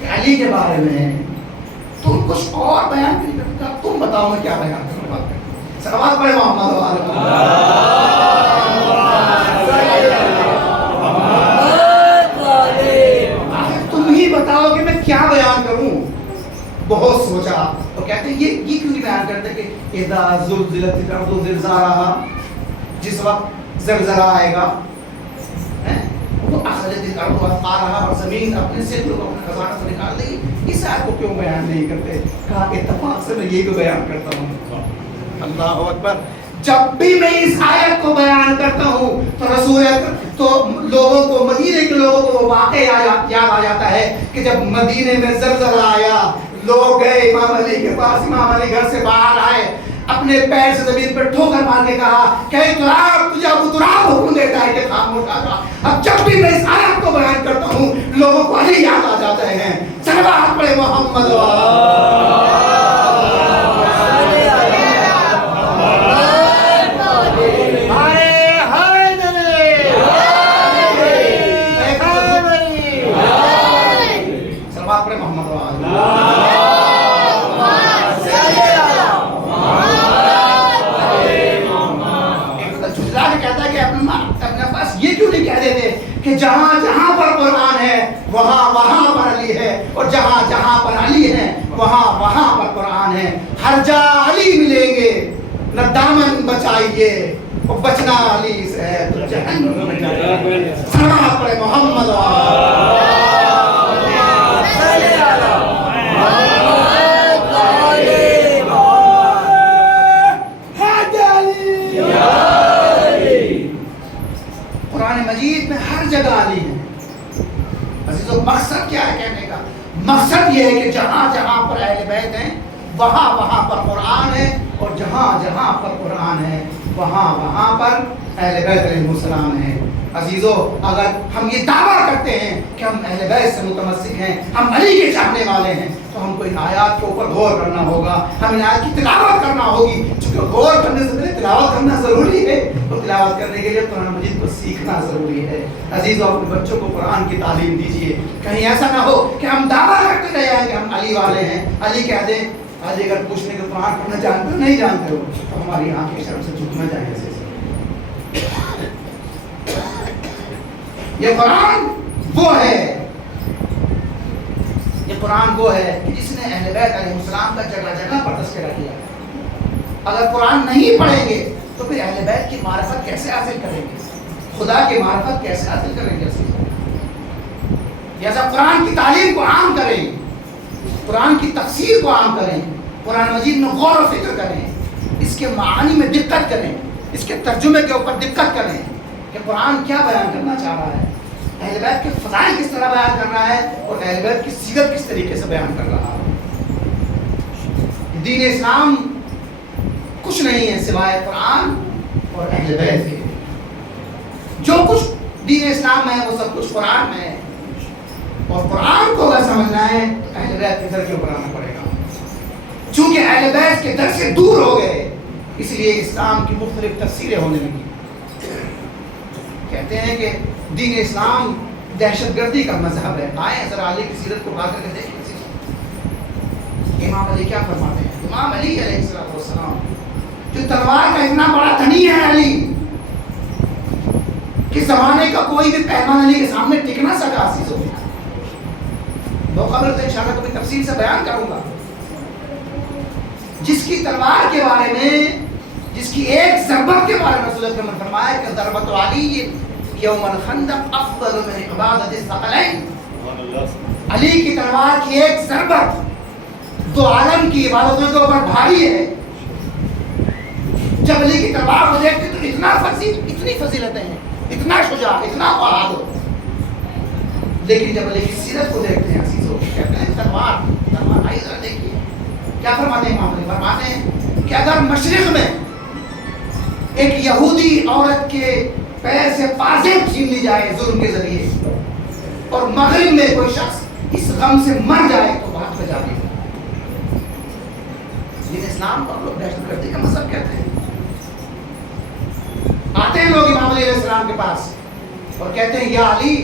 کہ علی کے بارے میں تم کچھ اور بیان نہیں کرتے، تم بتاؤ میں کیا بیان کروں گا۔ سلوات پڑھے محمد تم ہی بتاؤ کہ میں کیا بیان کروں۔ بہت سوچا تو کہتے ہیں یہ کیوں نہیں بیان کرتے کہ اذا زلزلت الارض زلزالہا، جس وقت زلزلہ آئے گا، وہ اخرجت الارض اثقالہا، اور زمین اپنے سیکڑوں کو اپنے خزانہ سے نکال دے گی۔ اس آیت کو کیوں بیان نہیں کرتے؟ کہا اتفاق سے میں یہ کو بیان کرتا ہوں۔ اللہ اکبر۔ جب بھی میں اس آیت کو بیان کرتا ہوں تو رسول تو لوگوں کو، مدینے کے لوگوں کو وہ واقعہ یاد آ جاتا ہے کہ جب مدینے میں زلزلہ آیا، لوگ گئے امام علی کے پاس، امام علی گھر سے باہر آئے، اپنے پیر سے زمین پر ٹھوکر مار کے کہا کہ تراب، تجھے ابو تراب حکم دیتا ہے کہ خاموش آ جا۔ اب جب بھی میں اس آیت کو بیان کرتا ہوں لوگوں کو علی یاد آ جاتے ہیں۔ صلوات پڑھے محمد کہ جہاں جہاں پر قرآن ہے وہاں وہاں پر علی ہے، اور جہاں جہاں پر علی ہے وہاں وہاں پر قرآن ہے۔ ہر جا علی ملیں گے، نہ دامن بچائیے، اور بچنا علی سے ہے تو جہنم میں جائیے۔ سلام پڑھے محمد مجید میں ہر جگہ علی ہے۔ عزیزو مقصد کیا ہے کہنے کا؟ مقصد یہ ہے کہ جہاں جہاں پر اہل بیت ہیں وہاں وہاں پر قرآن ہے، اور جہاں جہاں پر قرآن ہے وہاں وہاں پر اہل بیت علیہ السلام ہے۔ عزیزو اگر ہم یہ دعویٰ کرتے ہیں کہ ہم اہل بیت سے متمسک ہیں، ہم علی کے چاہنے والے ہیں، تو ہم کو ان آیات کے اوپر غور کرنا ہوگا، ہم ان آیات کی تلاوت کرنا ہوگی، چونکہ غور کرنے سے پہلے تلاوت کرنا ضروری ہے، اور تلاوت کرنے کے لیے قرآن مجید کو سیکھنا ضروری ہے۔ عزیزو اپنے بچوں کو قرآن کی تعلیم دیجیے، کہیں ایسا نہ ہو کہ ہم دعویٰ کرتے رہے ہیں کہ ہم علی والے ہیں، علی کہہ دیں، آج اگر پوچھنے کے قرآن پڑھنا جانتے ہو نہیں جانتے ہو تو ہماری آنکھیں شرم سے جھک نہ جائیں۔ یہ قرآن وہ ہے، یہ قرآن وہ ہے کہ جس نے اہل بیت علیہ السلام کا جگہ جگہ پر تذکرہ کیا۔ اگر قرآن نہیں پڑھیں گے تو پھر اہل بیت کی معرفت کیسے حاصل کریں گے، خدا کی معرفت کیسے حاصل کریں گے؟ لہٰذا قرآن کی تعلیم کو عام کریں، قرآن کی تفسیر کو عام کریں، قرآن مجید میں غور و فکر کریں، اس کے معانی میں دقت کریں، اس کے ترجمے کے اوپر دقت کریں کہ قرآن کیا بیان کرنا چاہ رہا ہے، اہل بیت کے فضائل کس طرح بیان کر رہا ہے اور اہل بیت کی سیرت کس طریقے سے بیان کر رہا ہے۔ دین اسلام کچھ نہیں ہے سوائے قرآن اور اہل بیت کے۔ جو کچھ دین اسلام میں ہے وہ سب کچھ قرآن میں ہے، اور قرآن کو اگر سمجھنا ہے تو اہل بیت کے در کے اوپر آنا پڑے گا۔ چونکہ اہل بیت کے در سے دور ہو گئے اس لیے اسلام کی مختلف تفسیریں ہونے لگی۔ کہتے ہیں کہ دین اسلام دہشت گردی کا مذہب ہے۔ آئیں ذرا علی کی سیرت کو اٹھا کر کے دیکھیں۔ امام علی کیا فرماتے ہیں؟ امام علی علیہ السلام جو تلوار کا اتنا بڑا دھنی ہے علی کہ زمانے کا کوئی بھی پہلوان علی کے سامنے ٹک نہ سکا۔ عزیز ہو موقع ملتا ہے انشاءاللہ کبھی تفصیل سے بیان کروں گا۔ جس کی تلوار کے بارے میں، جس کی ایک ضربت کے بارے میں رسول اللہ نے فرمایا کہ ضربت علی یوم الخندق افضل من عبادت الثقلین، علی کی تلوار کی ایک ضربت دو عالم کی عبادتوں کے اوپر بھاری ہے۔ جب علی کی تلوار کو دیکھتے تو اتنی فضیلتیں ہیں، اتنا شجاع، اتنا بہادر، لیکن جب علی کی سیرت کو دیکھتے ہیں عزیزو کہتے ہیں تلوار آئی ذرا دیکھیے کیا فرماتے ہیں امام علی؟ فرماتے ہیں کہ اگر مشرق میں ایک یہودی عورت کے پیر سے پازیب چھین لی جائے ظلم کے ذریعے اور مغرب میں کوئی شخص اس غم سے مر جائے تو بات میں جانے گا۔ دین اسلام کو لوگ دہشت گردی کا مذہب کہتے ہیں۔ آتے ہیں لوگ امام علیہ السلام کے پاس اور کہتے ہیں یا علی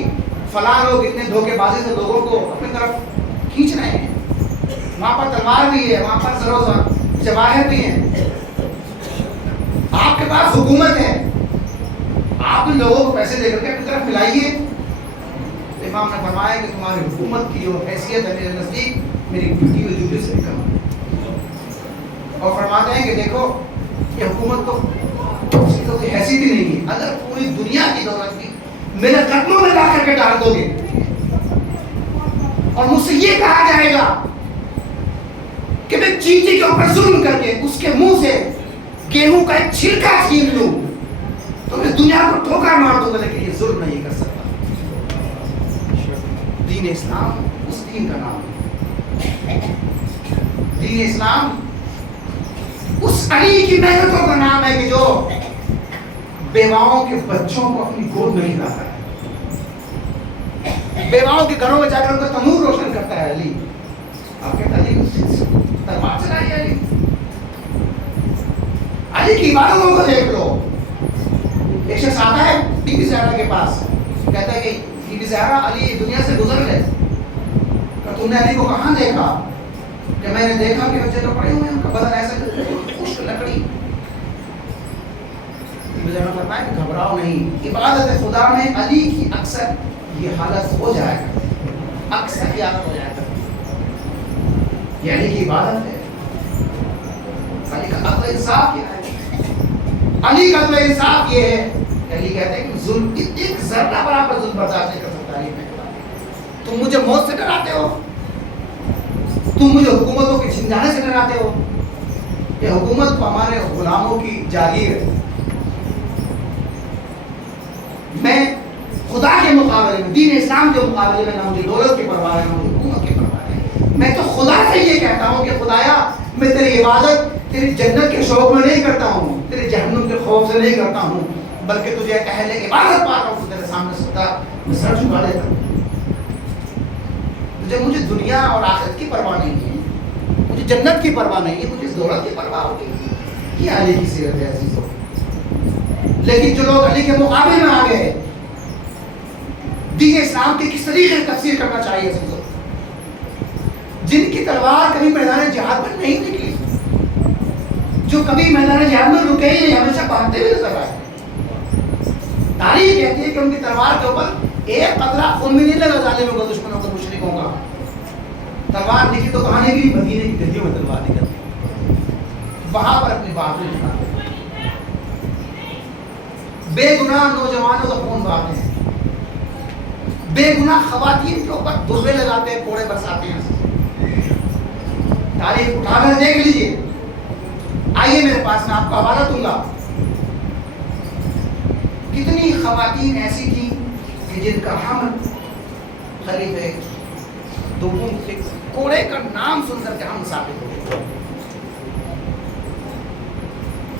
فلاں لوگ اتنے دھوکے بازی سے لوگوں کو اپنی طرف کھینچ رہے ہیں، وہاں پر تلوار بھی ہے، وہاں پر سروزہ جواہر بھی ہیں، آپ کے پاس حکومت ہے، آپ ان لوگوں کو پیسے دے کر کے اپنی طرف ملائیے۔ امام نے فرمایا کہ تمہاری حکومت کی جو حیثیت ہے میرے نزدیک میری ٹوٹی ہوئی جوتے سے کم ہے، اور فرماتے ہیں کہ دیکھو یہ حکومت تو کوئی حیثیت ہی نہیں ہے، اگر پوری دنیا کی دولت بھی میرے قدموں میں لا کر کے ڈال دو گے اور مجھ سے یہ کہا جائے گا کہ میں چیٹی کے اوپر ظلم کر کے اس کے منہ سے گیہوں کا ایک چھلکا چھین لوں تو میں دنیا کو ٹھوکر مار دوں گا، لیکن یہ ظلم نہیں کر سکتا۔ دین اسلام اس دین کا نام ہے، دین اسلام اس علی کی محنتوں کا نام ہے کہ جو بیواؤں کے بچوں کو اپنی گود میں لاتا ہے، بیواؤں کے گھروں میں جا کر ان کا تنور روشن کرتا ہے علی۔ آپ کہتے ہیں علی تلوار چلائی علی، علی کی عبادتوں کو دیکھ لو۔ ایک شخص آتا ہے بی بی زہرا کے پاس، کہتا ہے کہ بی بی زہرا علی دنیا سے گزر گئے، کہ تم نے علی کو کہاں دیکھا؟ کہ میں نے دیکھا کہ بچے تو پڑے ہوئے ہیں، ان کا بدن ایسا خشک لکڑی۔ فرمایا کہ گھبراؤ نہیں، عبادت خدا میں علی کی اکثر یہ حالت ہو جائے گا، اکثر یہ حالت ہو جائے گا، یہ علی کی عبادت ہے۔ علی کا عدل انصاف کیا ہے؟ علی کا عدل انصاف یہ ہے کہ علی کہتے ہیں کہ ظلم ایک ذرہ برابر ظلم برداشت نہیں کر سکتا علی میں۔ تم مجھے موت سے ڈراتے ہو، تم مجھے حکومتوں کے چھن جانے سے ڈراتے ہو، یہ حکومت تو ہمارے غلاموں کی جاگیر ہے۔ میں خدا کے مقابلے میں، دین اسلام کے مقابلے میں نہ مجھے دولت کی پرواہ ہے نہ مجھے حکومت کی پرواہ ہے، میں تو خدا سے یہ کہتا ہوں کہ خدایا میں تیری عبادت تیری جنت کے شوق میں نہیں کرتا ہوں، تیرے جہنم کے خوف سے نہیں کرتا ہوں، بلکہ تجھے اہل عبادت پا رہا ہوں، تیرے سامنے ستا میں سر جھکا دیتا ہوں۔ مجھے دنیا اور آخرت کی پرواہ نہیں ہے، مجھے جنت کی پرواہ نہیں ہے، مجھے دولت کی پرواہ ہوگی۔ یہ علی کی سیرت ہے عزیزو۔ لیکن جو لوگ علی کے مقابلے میں آ گئے، دین اسلام کی کس طریقے سے تفسیر کرنا چاہیے عزیزو، جن کی تلوار کبھی میدان جہاد میں نہیں نکلی، جو کبھی میدان جہاد میں رکے ہی نہیں، ہمیشہ بھاگتے ہوئے نظر آئے، تاریخ کہتی ہے کہ ان کی تلوار کے اوپر ایک قطرہ خون بھی نہیں لگا ظالموں کا، دشمنوں کا، مشرکوں کا. تلوار نکلی تو کہاں نکلی؟ مدینے کی گلیوں میں تلوار نکلتی، وہاں پر اپنی بہادری دکھاتے ہیں. بے گناہ نوجوانوں کا خون بہاتے ہیں، بے گناہ خواتین کے اوپر دربے لگاتے ہیں، کوڑے برساتے ہیں. تاریخ اٹھا کر دیکھ لیجیے. آئیے میرے پاس، میں آپ کو حوالہ دوں گا. کتنی خواتین ایسی تھیں کہ جن کا حمل خلیفہ دوم کے کوڑے کا نام سن کر کے ہم ثابت ہو گئے.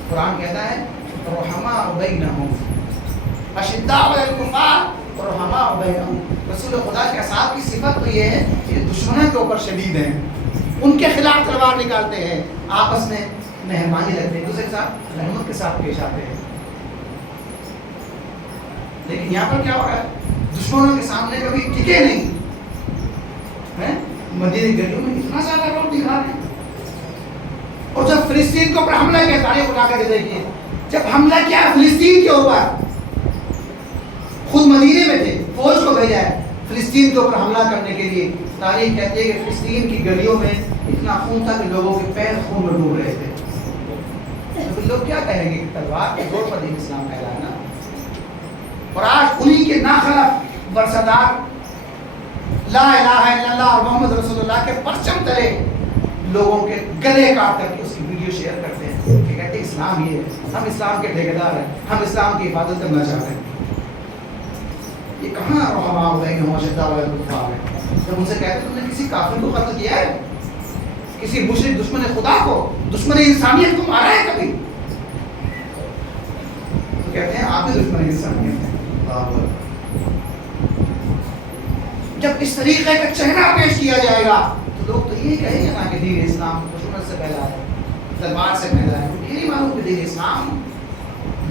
قرآن کہتا ہے رحماء بینہم اشداء علی الکفار رحماء بینہم. رسول خدا کے اصحاب کی صفت تو یہ ہے کہ دشمنوں کے اوپر شدید ہیں، ان کے خلاف تلوار نکالتے ہیں، آپس میں مہربانی رکھتے ہیں، دوسرے کے ساتھ رحمت کے ساتھ پیش آتے ہیں. لیکن یہاں پر کیا ہو رہا ہے؟ دشمنوں کے سامنے کبھی ٹکے نہیں. مدینے کی گلیوں میں اتنا زیادہ لوگ دکھا رہے ہیں. اور جب فلسطین کے اوپر حملہ کیا، تاریخ اٹھا کر کے دیکھیے، جب حملہ کیا فلسطین کے اوپر، خود مدینے میں تھے، فوج کو بھیجا ہے فلسطین کے اوپر حملہ کرنے کے لیے. تاریخ کہتی ہے کہ فلسطین کی گلیوں میں اتنا خون تھا کہ لوگوں کے پیر خون میں ڈوب رہے تھے. تو لوگ کیا کہیں گے کہ تلوار کے زور پر دین اسلام پھیلا نا. اور آج انہی کے ناخلف ورثدار لا الہ الا اللہ اور محمد رسول اللہ کے پرچم تلے لوگوں کے گلے کاٹ کر کے اس کی ویڈیو شیئر کرتے ہیں کہ کہتے ہیں اسلام یہ ہے، ہم اسلام کے ٹھیکیدار ہیں، ہم اسلام کی حفاظت کرنا چاہتے ہیں. یہ کہاں رحماء بینہم اشداء علی الکفار ہے؟ جب ان سے کہتے ہیں تم نے کسی کافر کو قتل کیا ہے، کسی مشرک دشمن خدا کو، دشمن انسانیت کو مارا ہے کبھی؟ تو کہتے ہیں آپ ہی دشمن انسانیت ہیں. جب اس طریقے کا چہرہ پیش کیا جائے گا تو لوگ تو یہی کہیں گے نا کہ دین اسلام خشونت سے پھیلا ہے، تلوار سے پھیلا ہے. یہ نہیں معلوم کہ دین اسلام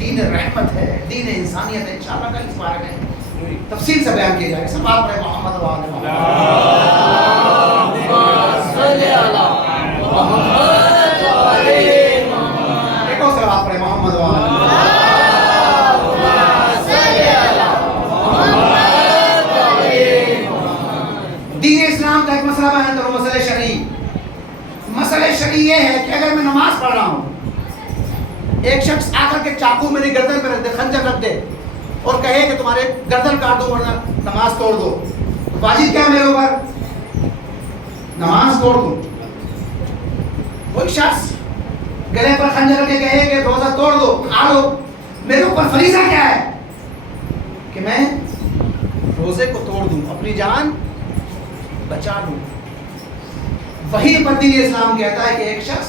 دین رحمت ہے، دین انسانیت ہے. انشاءاللہ کل اس بارے میں تفصیل سے بیان کیا جائے گا. سب آپ رہے محمد و آل محمد. ایک اور سب آپ رہے محمد و آل دین اسلام کا ایک مسئلہ بیان کرو. مسئلہ شرعی، مسئلہ شرعی یہ ہے کہ اگر میں نماز پڑھ رہا ہوں، ایک شخص آ کر کے چاقو میری گردن پہ رکھ دے، خنجر رکھ دے اور کہے کہ تمہارے گردن کاٹ دو ورنہ نماز توڑ دو، واجب کیا میرے اوپر؟ نماز توڑ دو. کوئی شخص گلے پر خنجر رکھ کے کہے کہ روزہ توڑ دو، کھا لو، میرے اوپر فریضہ کیا ہے؟ کہ میں روزے کو توڑ دوں، اپنی جان بچا لوں. وہی پر دین اسلام کہتا ہے کہ ایک شخص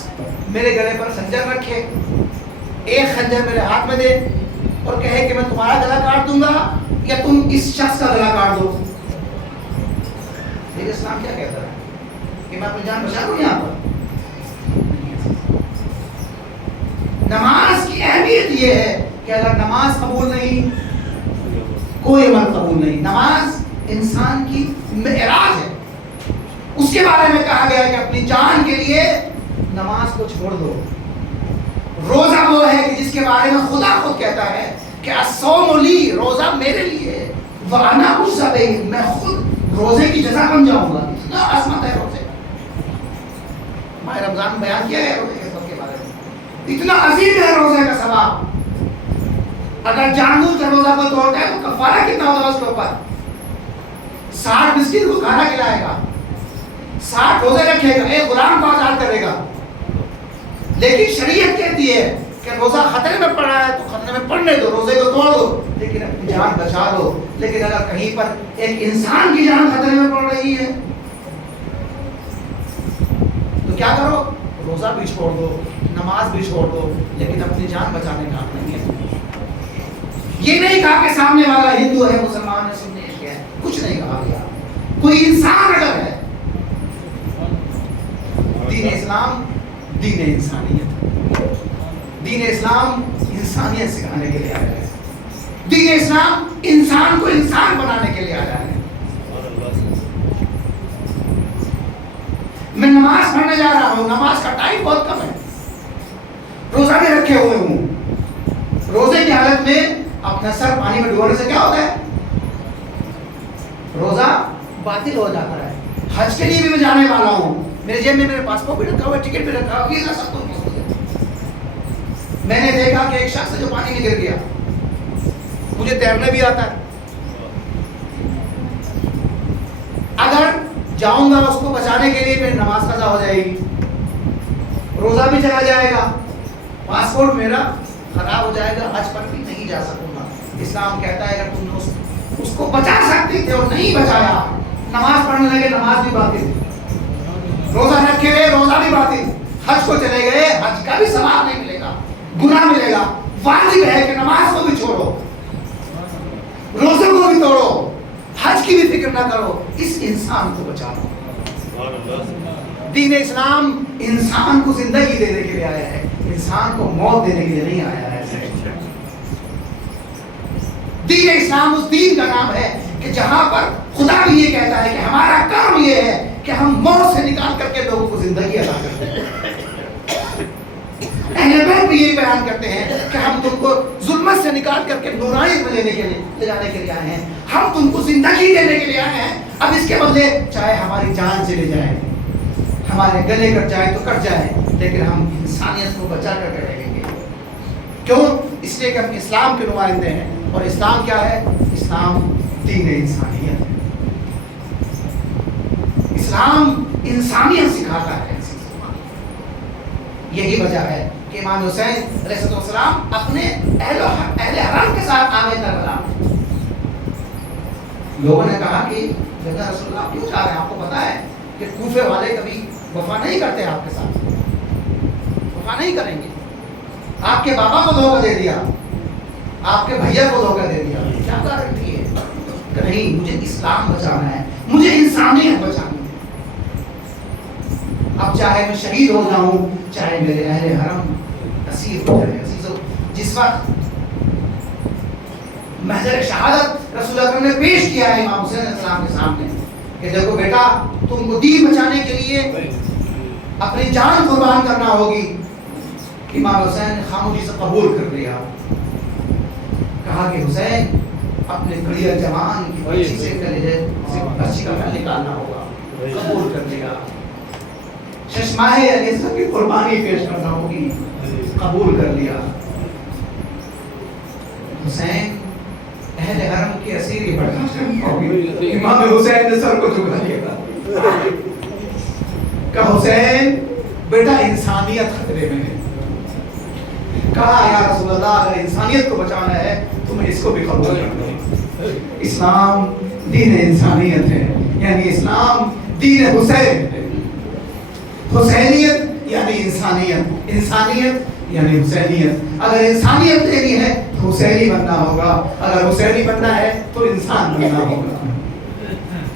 میرے گلے پر خنجر رکھے، ایک خنجر میرے ہاتھ میں دے اور کہے کہ میں تمہارا گلا کاٹ دوں گا یا تم اس شخص کا گلا کاٹ دو. دین اسلام کیا کہتا ہے؟ کہ میں اپنی جان بچا لوں. یہاں پر نماز کی اہمیت یہ ہے کہ اگر نماز قبول نہیں، کوئی عمل قبول نہیں. نماز انسان کی معراج ہے. اس کے بارے میں کہا گیا ہے کہ اپنی جان کے لیے نماز کو چھوڑ دو. روزہ وہ ہے کہ جس کے بارے میں خدا خود کہتا ہے کہ الصوم لی، روزہ میرے لیے، وانا اجزی، میں خود روزے کی جزا بن جاؤں گا. اتنا عظمت ہے روزے کا. ماہ رمضان بیان کیا ہے روزے کے سبب کے بارے میں، اتنا عظیم ہے روزے کا ثواب. اگر جان بوجھ کر روزہ کو توڑتا ہے تو کفارہ کتنا ہوگا اس کے اوپر؟ 60 مسکین کو کھانا کھلائے گا، 60 روزے رکھے گا، ایک غلام کو آزاد کرے گا. لیکن شریعت کہتی ہے کہ روزہ خطرے میں پڑ رہا ہے تو خطرے میں پڑنے دو، روزے کو توڑ دو، لیکن اپنی جان بچا لو. لیکن اگر کہیں پر ایک انسان کی جان خطرے میں پڑ رہی ہے تو کیا کرو؟ روزہ بھی چھوڑ دو، نماز بھی چھوڑ دو، لیکن اپنی جان بچانے کا حق نہیں ہے. یہ نہیں کہا کہ سامنے والا ہندو ہے، مسلمان ہے، سنی ہے، کچھ نہیں کہا گیا. کوئی انسان اگر ہے، دین اسلام دین انسانیت، دین اسلام انسانیت سکھانے کے لیے آیا ہے. دین اسلام انسان کو انسان بنانے کے لیے آیا ہے. میں نماز پڑھنے جا رہا ہوں، نماز کا ٹائم بہت کم ہے، روزہ بھی رکھے ہوئے ہوں. روزے کی حالت میں اپنا سر پانی میں ڈبونے سے کیا ہوتا ہے؟ روزہ باطل ہو جاتا ہے. حج کے لیے بھی میں جانے والا ہوں, میرے جیب میں میرا پاسپورٹ بھی رکھا ہوا ہے, ٹکٹ بھی رکھا ہوا ہے, ویزا سب کچھ موجود ہے. میں نے دیکھا کہ ایک شخص جو پانی میں گر گیا, مجھے تیرنا بھی آتا ہے, اگر جاؤں گا اس کو بچانے کے لیے میری نماز قضا ہو جائے گی, روزہ بھی چلا جائے گا, پاسپورٹ میرا خراب ہو جائے گا, حج پر بھی نہیں جا سکوں گا. اسلام کہتا ہے اگر تم نے اس کو بچا سکتے تھے اور نہیں بچایا, نماز پڑھنے لگے نماز بھی باطل, روزہ رکھے ہوئے روزہ بھی باطل, حج کو چلے گئے حج کا بھی ثواب نہیں ملے گا, گناہ ملے گا. واجب ہے کہ نماز کو بھی چھوڑو, روزے کو بھی توڑو, حج کی بھی فکر نہ کرو, اس انسان کو بچاؤ. دین اسلام انسان کو زندگی دینے کے لیے آیا ہے, انسان کو موت دینے کے لیے نہیں آیا ہے. دین اسلام اس دین کا نام ہے کہ جہاں پر خدا بھی یہ کہتا ہے کہ ہمارا کام یہ ہے کہ ہم موت سے نکال کر کے لوگوں کو زندگی عطا کرتے ہیں. اہل بیت بھی یہی بیان کرتے ہیں کہ ہم تم کو ظلمت سے نکال کر کے نورانیت میں لے جانے کے لیے آئے ہیں, ہم تم کو زندگی دینے کے لیے آئے ہیں. اب اس کے بدلے چاہے ہماری جان چلے جائے, ہمارے گلے کٹ جائے تو کٹ جائے, لیکن ہم انسانیت کو بچا کر کے رہیں گے. کیوں؟ اس لیے کہ ہم اسلام کے نمائندے ہیں, اور اسلام کیا ہے؟ اسلام دین انسانیت ہے. اسلام انسانیت سکھاتا ہے. یہی وجہ ہے کہ امام حسین علیہ السلام اپنے اہل حرم کے ساتھ آئے کربلا. لوگوں نے کہا کہ رسول اللہ کیوں جا رہے ہیں؟ آپ کو پتا ہے کہ کوفے والے کبھی وفا نہیں کرتے آپ کے ساتھ, وفا نہیں کریں گے. آپ کے بابا کو دھوکہ دے دیا, آپ کے بھیا کو دھوکہ دے دیا, کیا گارنٹی ہے کہ نہیں مجھے اسلام بچانا ہے, مجھے انسانیت بچانی ہے. اب چاہے میں شہید ہو جاؤں, چاہے میرے اہل حرم اسیر ہو جائے. عزیزو, جس وقت محضر شہادت رسول اکرم نے پیش کیا ہے امام حسین علیہ السلام کے سامنے کہ دیکھو بیٹا, تم کو دین بچانے کے لیے اپنی جان قربان کرنا ہوگی, امام حسین نے خاموشی سے قبول کر لیا. کہا کہ حسین اپنے کڑیا جوان کی بچی سے بچی کا خون نکالنا ہوگا, قبول کر لیا. چشمہ علیہ کی قربانی پیش کرنا ہوگی, قبول کر لیا. حسین اہل حرم کی اسیری برداشت ہوگی, امام حسین نے سر کو جھکا لیا. کہا حسین بیٹا انسانیت خطرے میں ہے. کہا یا رسول اللہ اگر انسانیت کو بچانا ہے تو میں اس کو بھی قبول کرتا ہوں. اسلام دین انسانیت ہے, یعنی اسلام دین حسین ہے. حسینیت یعنی انسانیت, انسانیت یعنی حسینیت. اگر انسانیت لینی ہے تو حسینی بننا ہوگا, اگر حسینی بننا ہے تو انسان بننا ہوگا,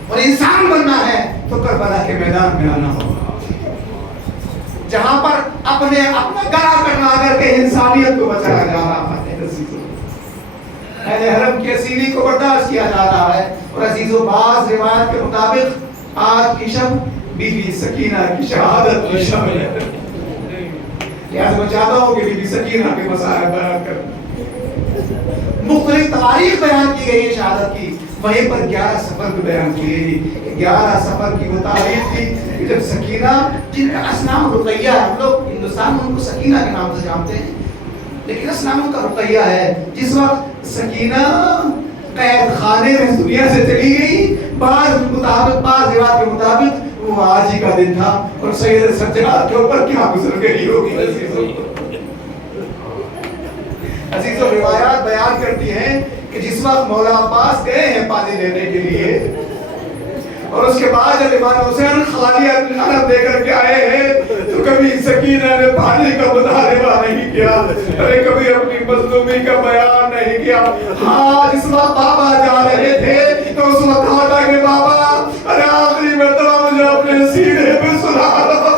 اور انسان بننا ہے تو کربلا کے میدان میں آنا ہوگا, جہاں پر اپنا گلا کرنا کر کے انسانیت کو بچایا جا رہا ہے. اہل حرم کی اسیری کو برداشت کیا جا رہا ہے. اور عزیزو, بعض روایت کے مطابق آج کی شب بی بی سکینہ کی شہادت کی شب ہے. لہذا میں چاہتا ہوں کہ بی بی سکینہ کے مسائل بیان کروں. مختلف تاریخ بیان کی گئی ہے شہادت کی, وہیں پر 11 سفر کو بیان کی گئی. 11 سفر کی وہ تاریخ تھی کہ جب سکینہ, جن کا اصل نام رقیہ ہے, ہم لوگ ہندوستان میں ان کو سکینہ کے نام سے جانتے ہیں, لیکن اصل نام ان کا رقیہ ہے. جس وقت سکینہ قید خانے میں دنیا سے چلی گئی, بعض روایات کے مطابق وہ آج ہی کا دن تھا, اور سید سجاد کے اوپر کیا گزر گئی ہوگی. عزیزو, روایات بیان کرتی ہیں کہ جس وقت مولا عباس گئے ہیں پانی لینے کے لیے, اور اس کے بعد جب امام حسین خالی علم دے کر کے آئے ہیں تو کبھی سکینہ نے پانی کا مطالبہ نہیں کیا, ارے کبھی اپنی مظلومی کا بیان نہیں کیا. ہاں, جس وقت بابا جا رہے تھے تو اس وقت کہا کہ بابا ارے آخری مرتبہ مجھے اپنے سینے پہ سلا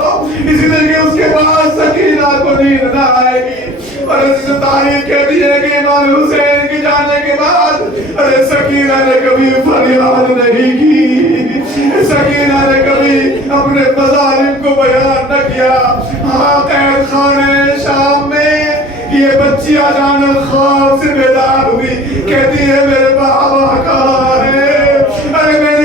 دو, اس لیے کہ اس کے بعد سکینہ کو نیند نہ آئے گی. اور اس تاریخ کہتی ہے کہ امام حسین کے جانے کے بعد ارے سکینہ نے کبھی فریاد نہیں کی, سکینہ نے کبھی اپنے مظالم کو بیان نہ کیا. ہاں, قید خانے شام میں یہ بچی اچانک خواب سے بیدار ہوئی, کہتی ہے میرے بابا کہاں ہے, ارے میرے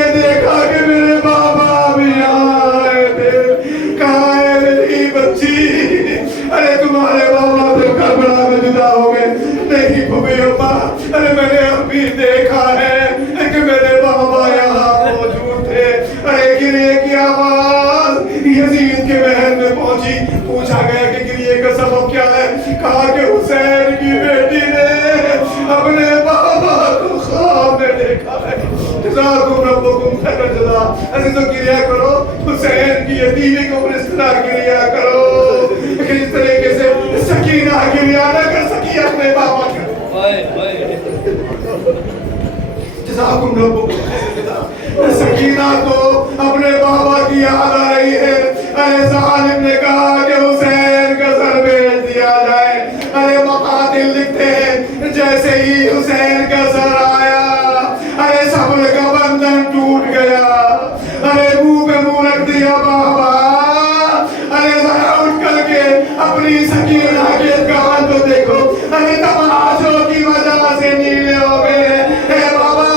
دیکھا ہے جزاکم ربکم خیر الجزا عزیزوں کریا کرو حسین کی یتیمی کو اس طرح کریا کرو کہ اس طریقے سے سکینہ کریا نہ کر سکی اپنے بابا کا جزاکم ربکم خیر الجزا سکینہ کو اپنے بابا کی یاد آ رہی ہے ارے ظالم نے کہا کہ حسین کا سر بھیج دیا جائے ارے مقاتل لکھتے ہیں جیسے ہی حسین کا سر آیا ارے صبر کا بندھن ٹوٹ گیا ارے منہ پہ منہ رکھ دیا بابا ارے ذرا اٹھ کر کے اپنی سکینہ کے کان کو دیکھو ارے تماشوں کی وجہ سے نیلے ہو گئے اے بابا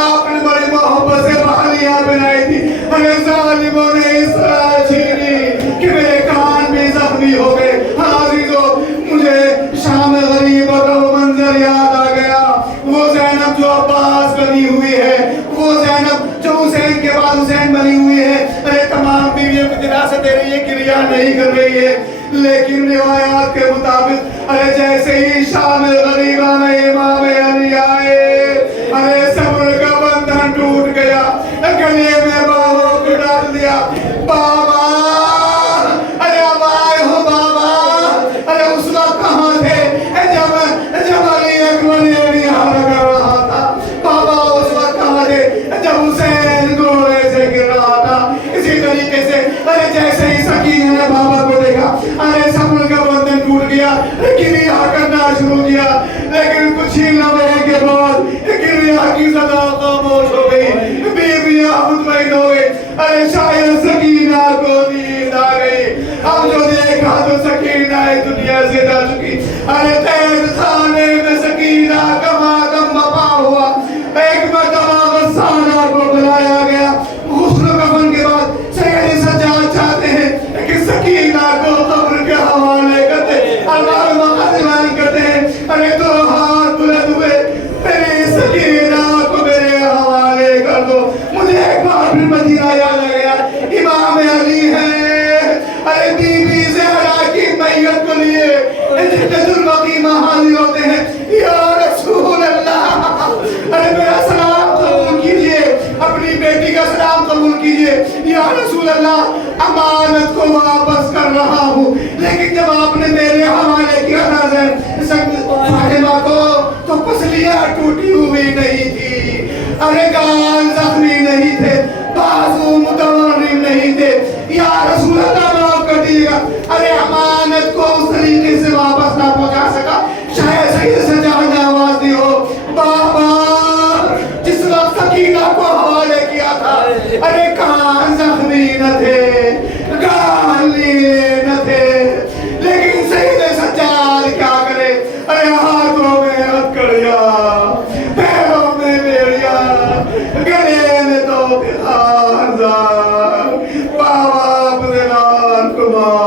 آپ نے بڑی محبت سے بالیاں بنائی تھی ارے ظالموں نے اس طرح چھینی کہ میرے کان بھی زخمی ہو گئے عزیزو مجھے شام غریبہ کا وہ منظر یاد آ گیا وہ زینب جو عباس بنی ہوئی ہے وہ زینب جو حسین کے بعد حسین بنی ہوئی ہے ارے تمام بیویوں کی دراست دے رہی ہے کریا نہیں کر رہی ہے لیکن روایات کے مطابق ارے جیسے ہی شام غریبہ میں امام علی آئے ارے صبر کا بندھن ٹوٹ گیا گلے میں بابا کو ڈال دیا بابا ارے اب آئے ہو بابا ارے اس وقت کہاں تھے جب علی اکبر یہ یہاں کر رہا تھا بابا اس وقت کہاں تھے جب حسین گھوڑے سے گر رہا تھا اسی طریقے سے ارے جیسے ہی سکینہ نے بابا کو دیکھا ارے صبر کا بندھن ٹوٹ گیا کریا کرنا شروع کیا لیکن کچھ ہی لمحے کے بعد کریا کی صدا خاموش ہو گئی بیویاں مطمئن ہو گئی ارے شاید سکینہ کو نیند آ گئی اب جو دیکھا تو سکینہ دنیا سے جا چکی ارے تیز خانے میں سکینہ کا ماتم بپا ہوا ایک مرتبہ غسانہ کو بلایا گیا غسل کفن کے بعد سید سجاد چاہتے ہیں کہ سکینہ کو قبر کے حوالے کرتے اللہ مقدمان کرتے ہیں ارے تو ہاتھ بلند ہوئے میری سکینہ کو میرے حوالے کر دو مجھے ایک بار پھر مدینہ یاد آ گیا امام علی ہے ارے بی بی زہرا کی میت کو لیے جنت البقیع میں حاضر ہوتے ہیں یا رسول اللہ ارے میرا سلام قبول کیجئے اپنی بیٹی کا سلام قبول کیجئے یا رسول اللہ امانت کو واپس کر رہا ہوں لیکن جب آپ نے میرے حوالے کیا نظر فاطمہ کو تو پسلیاں ٹوٹی ہوئی نہیں تھی ارے گال زخمی نہیں تھے بازو متورم نہیں تھے یا رسول اللہ معاف کر دیجیے گا ارے امانت کو اس طریقے سے واپس نہ پہنچا سکا شاید سید سجاد نے آواز دی ہو بابا جس وقت سکینہ کو حوالے کیا تھا ارے کان زخمی نہ تھے گال نیلے نہ تھے لیکن سید سجاد کیا کرے ارے ہاتھوں میں ہتھکڑیاں پیروں میں بیڑیاں گلے میں تو خارزار بابا اپنے لال کو مار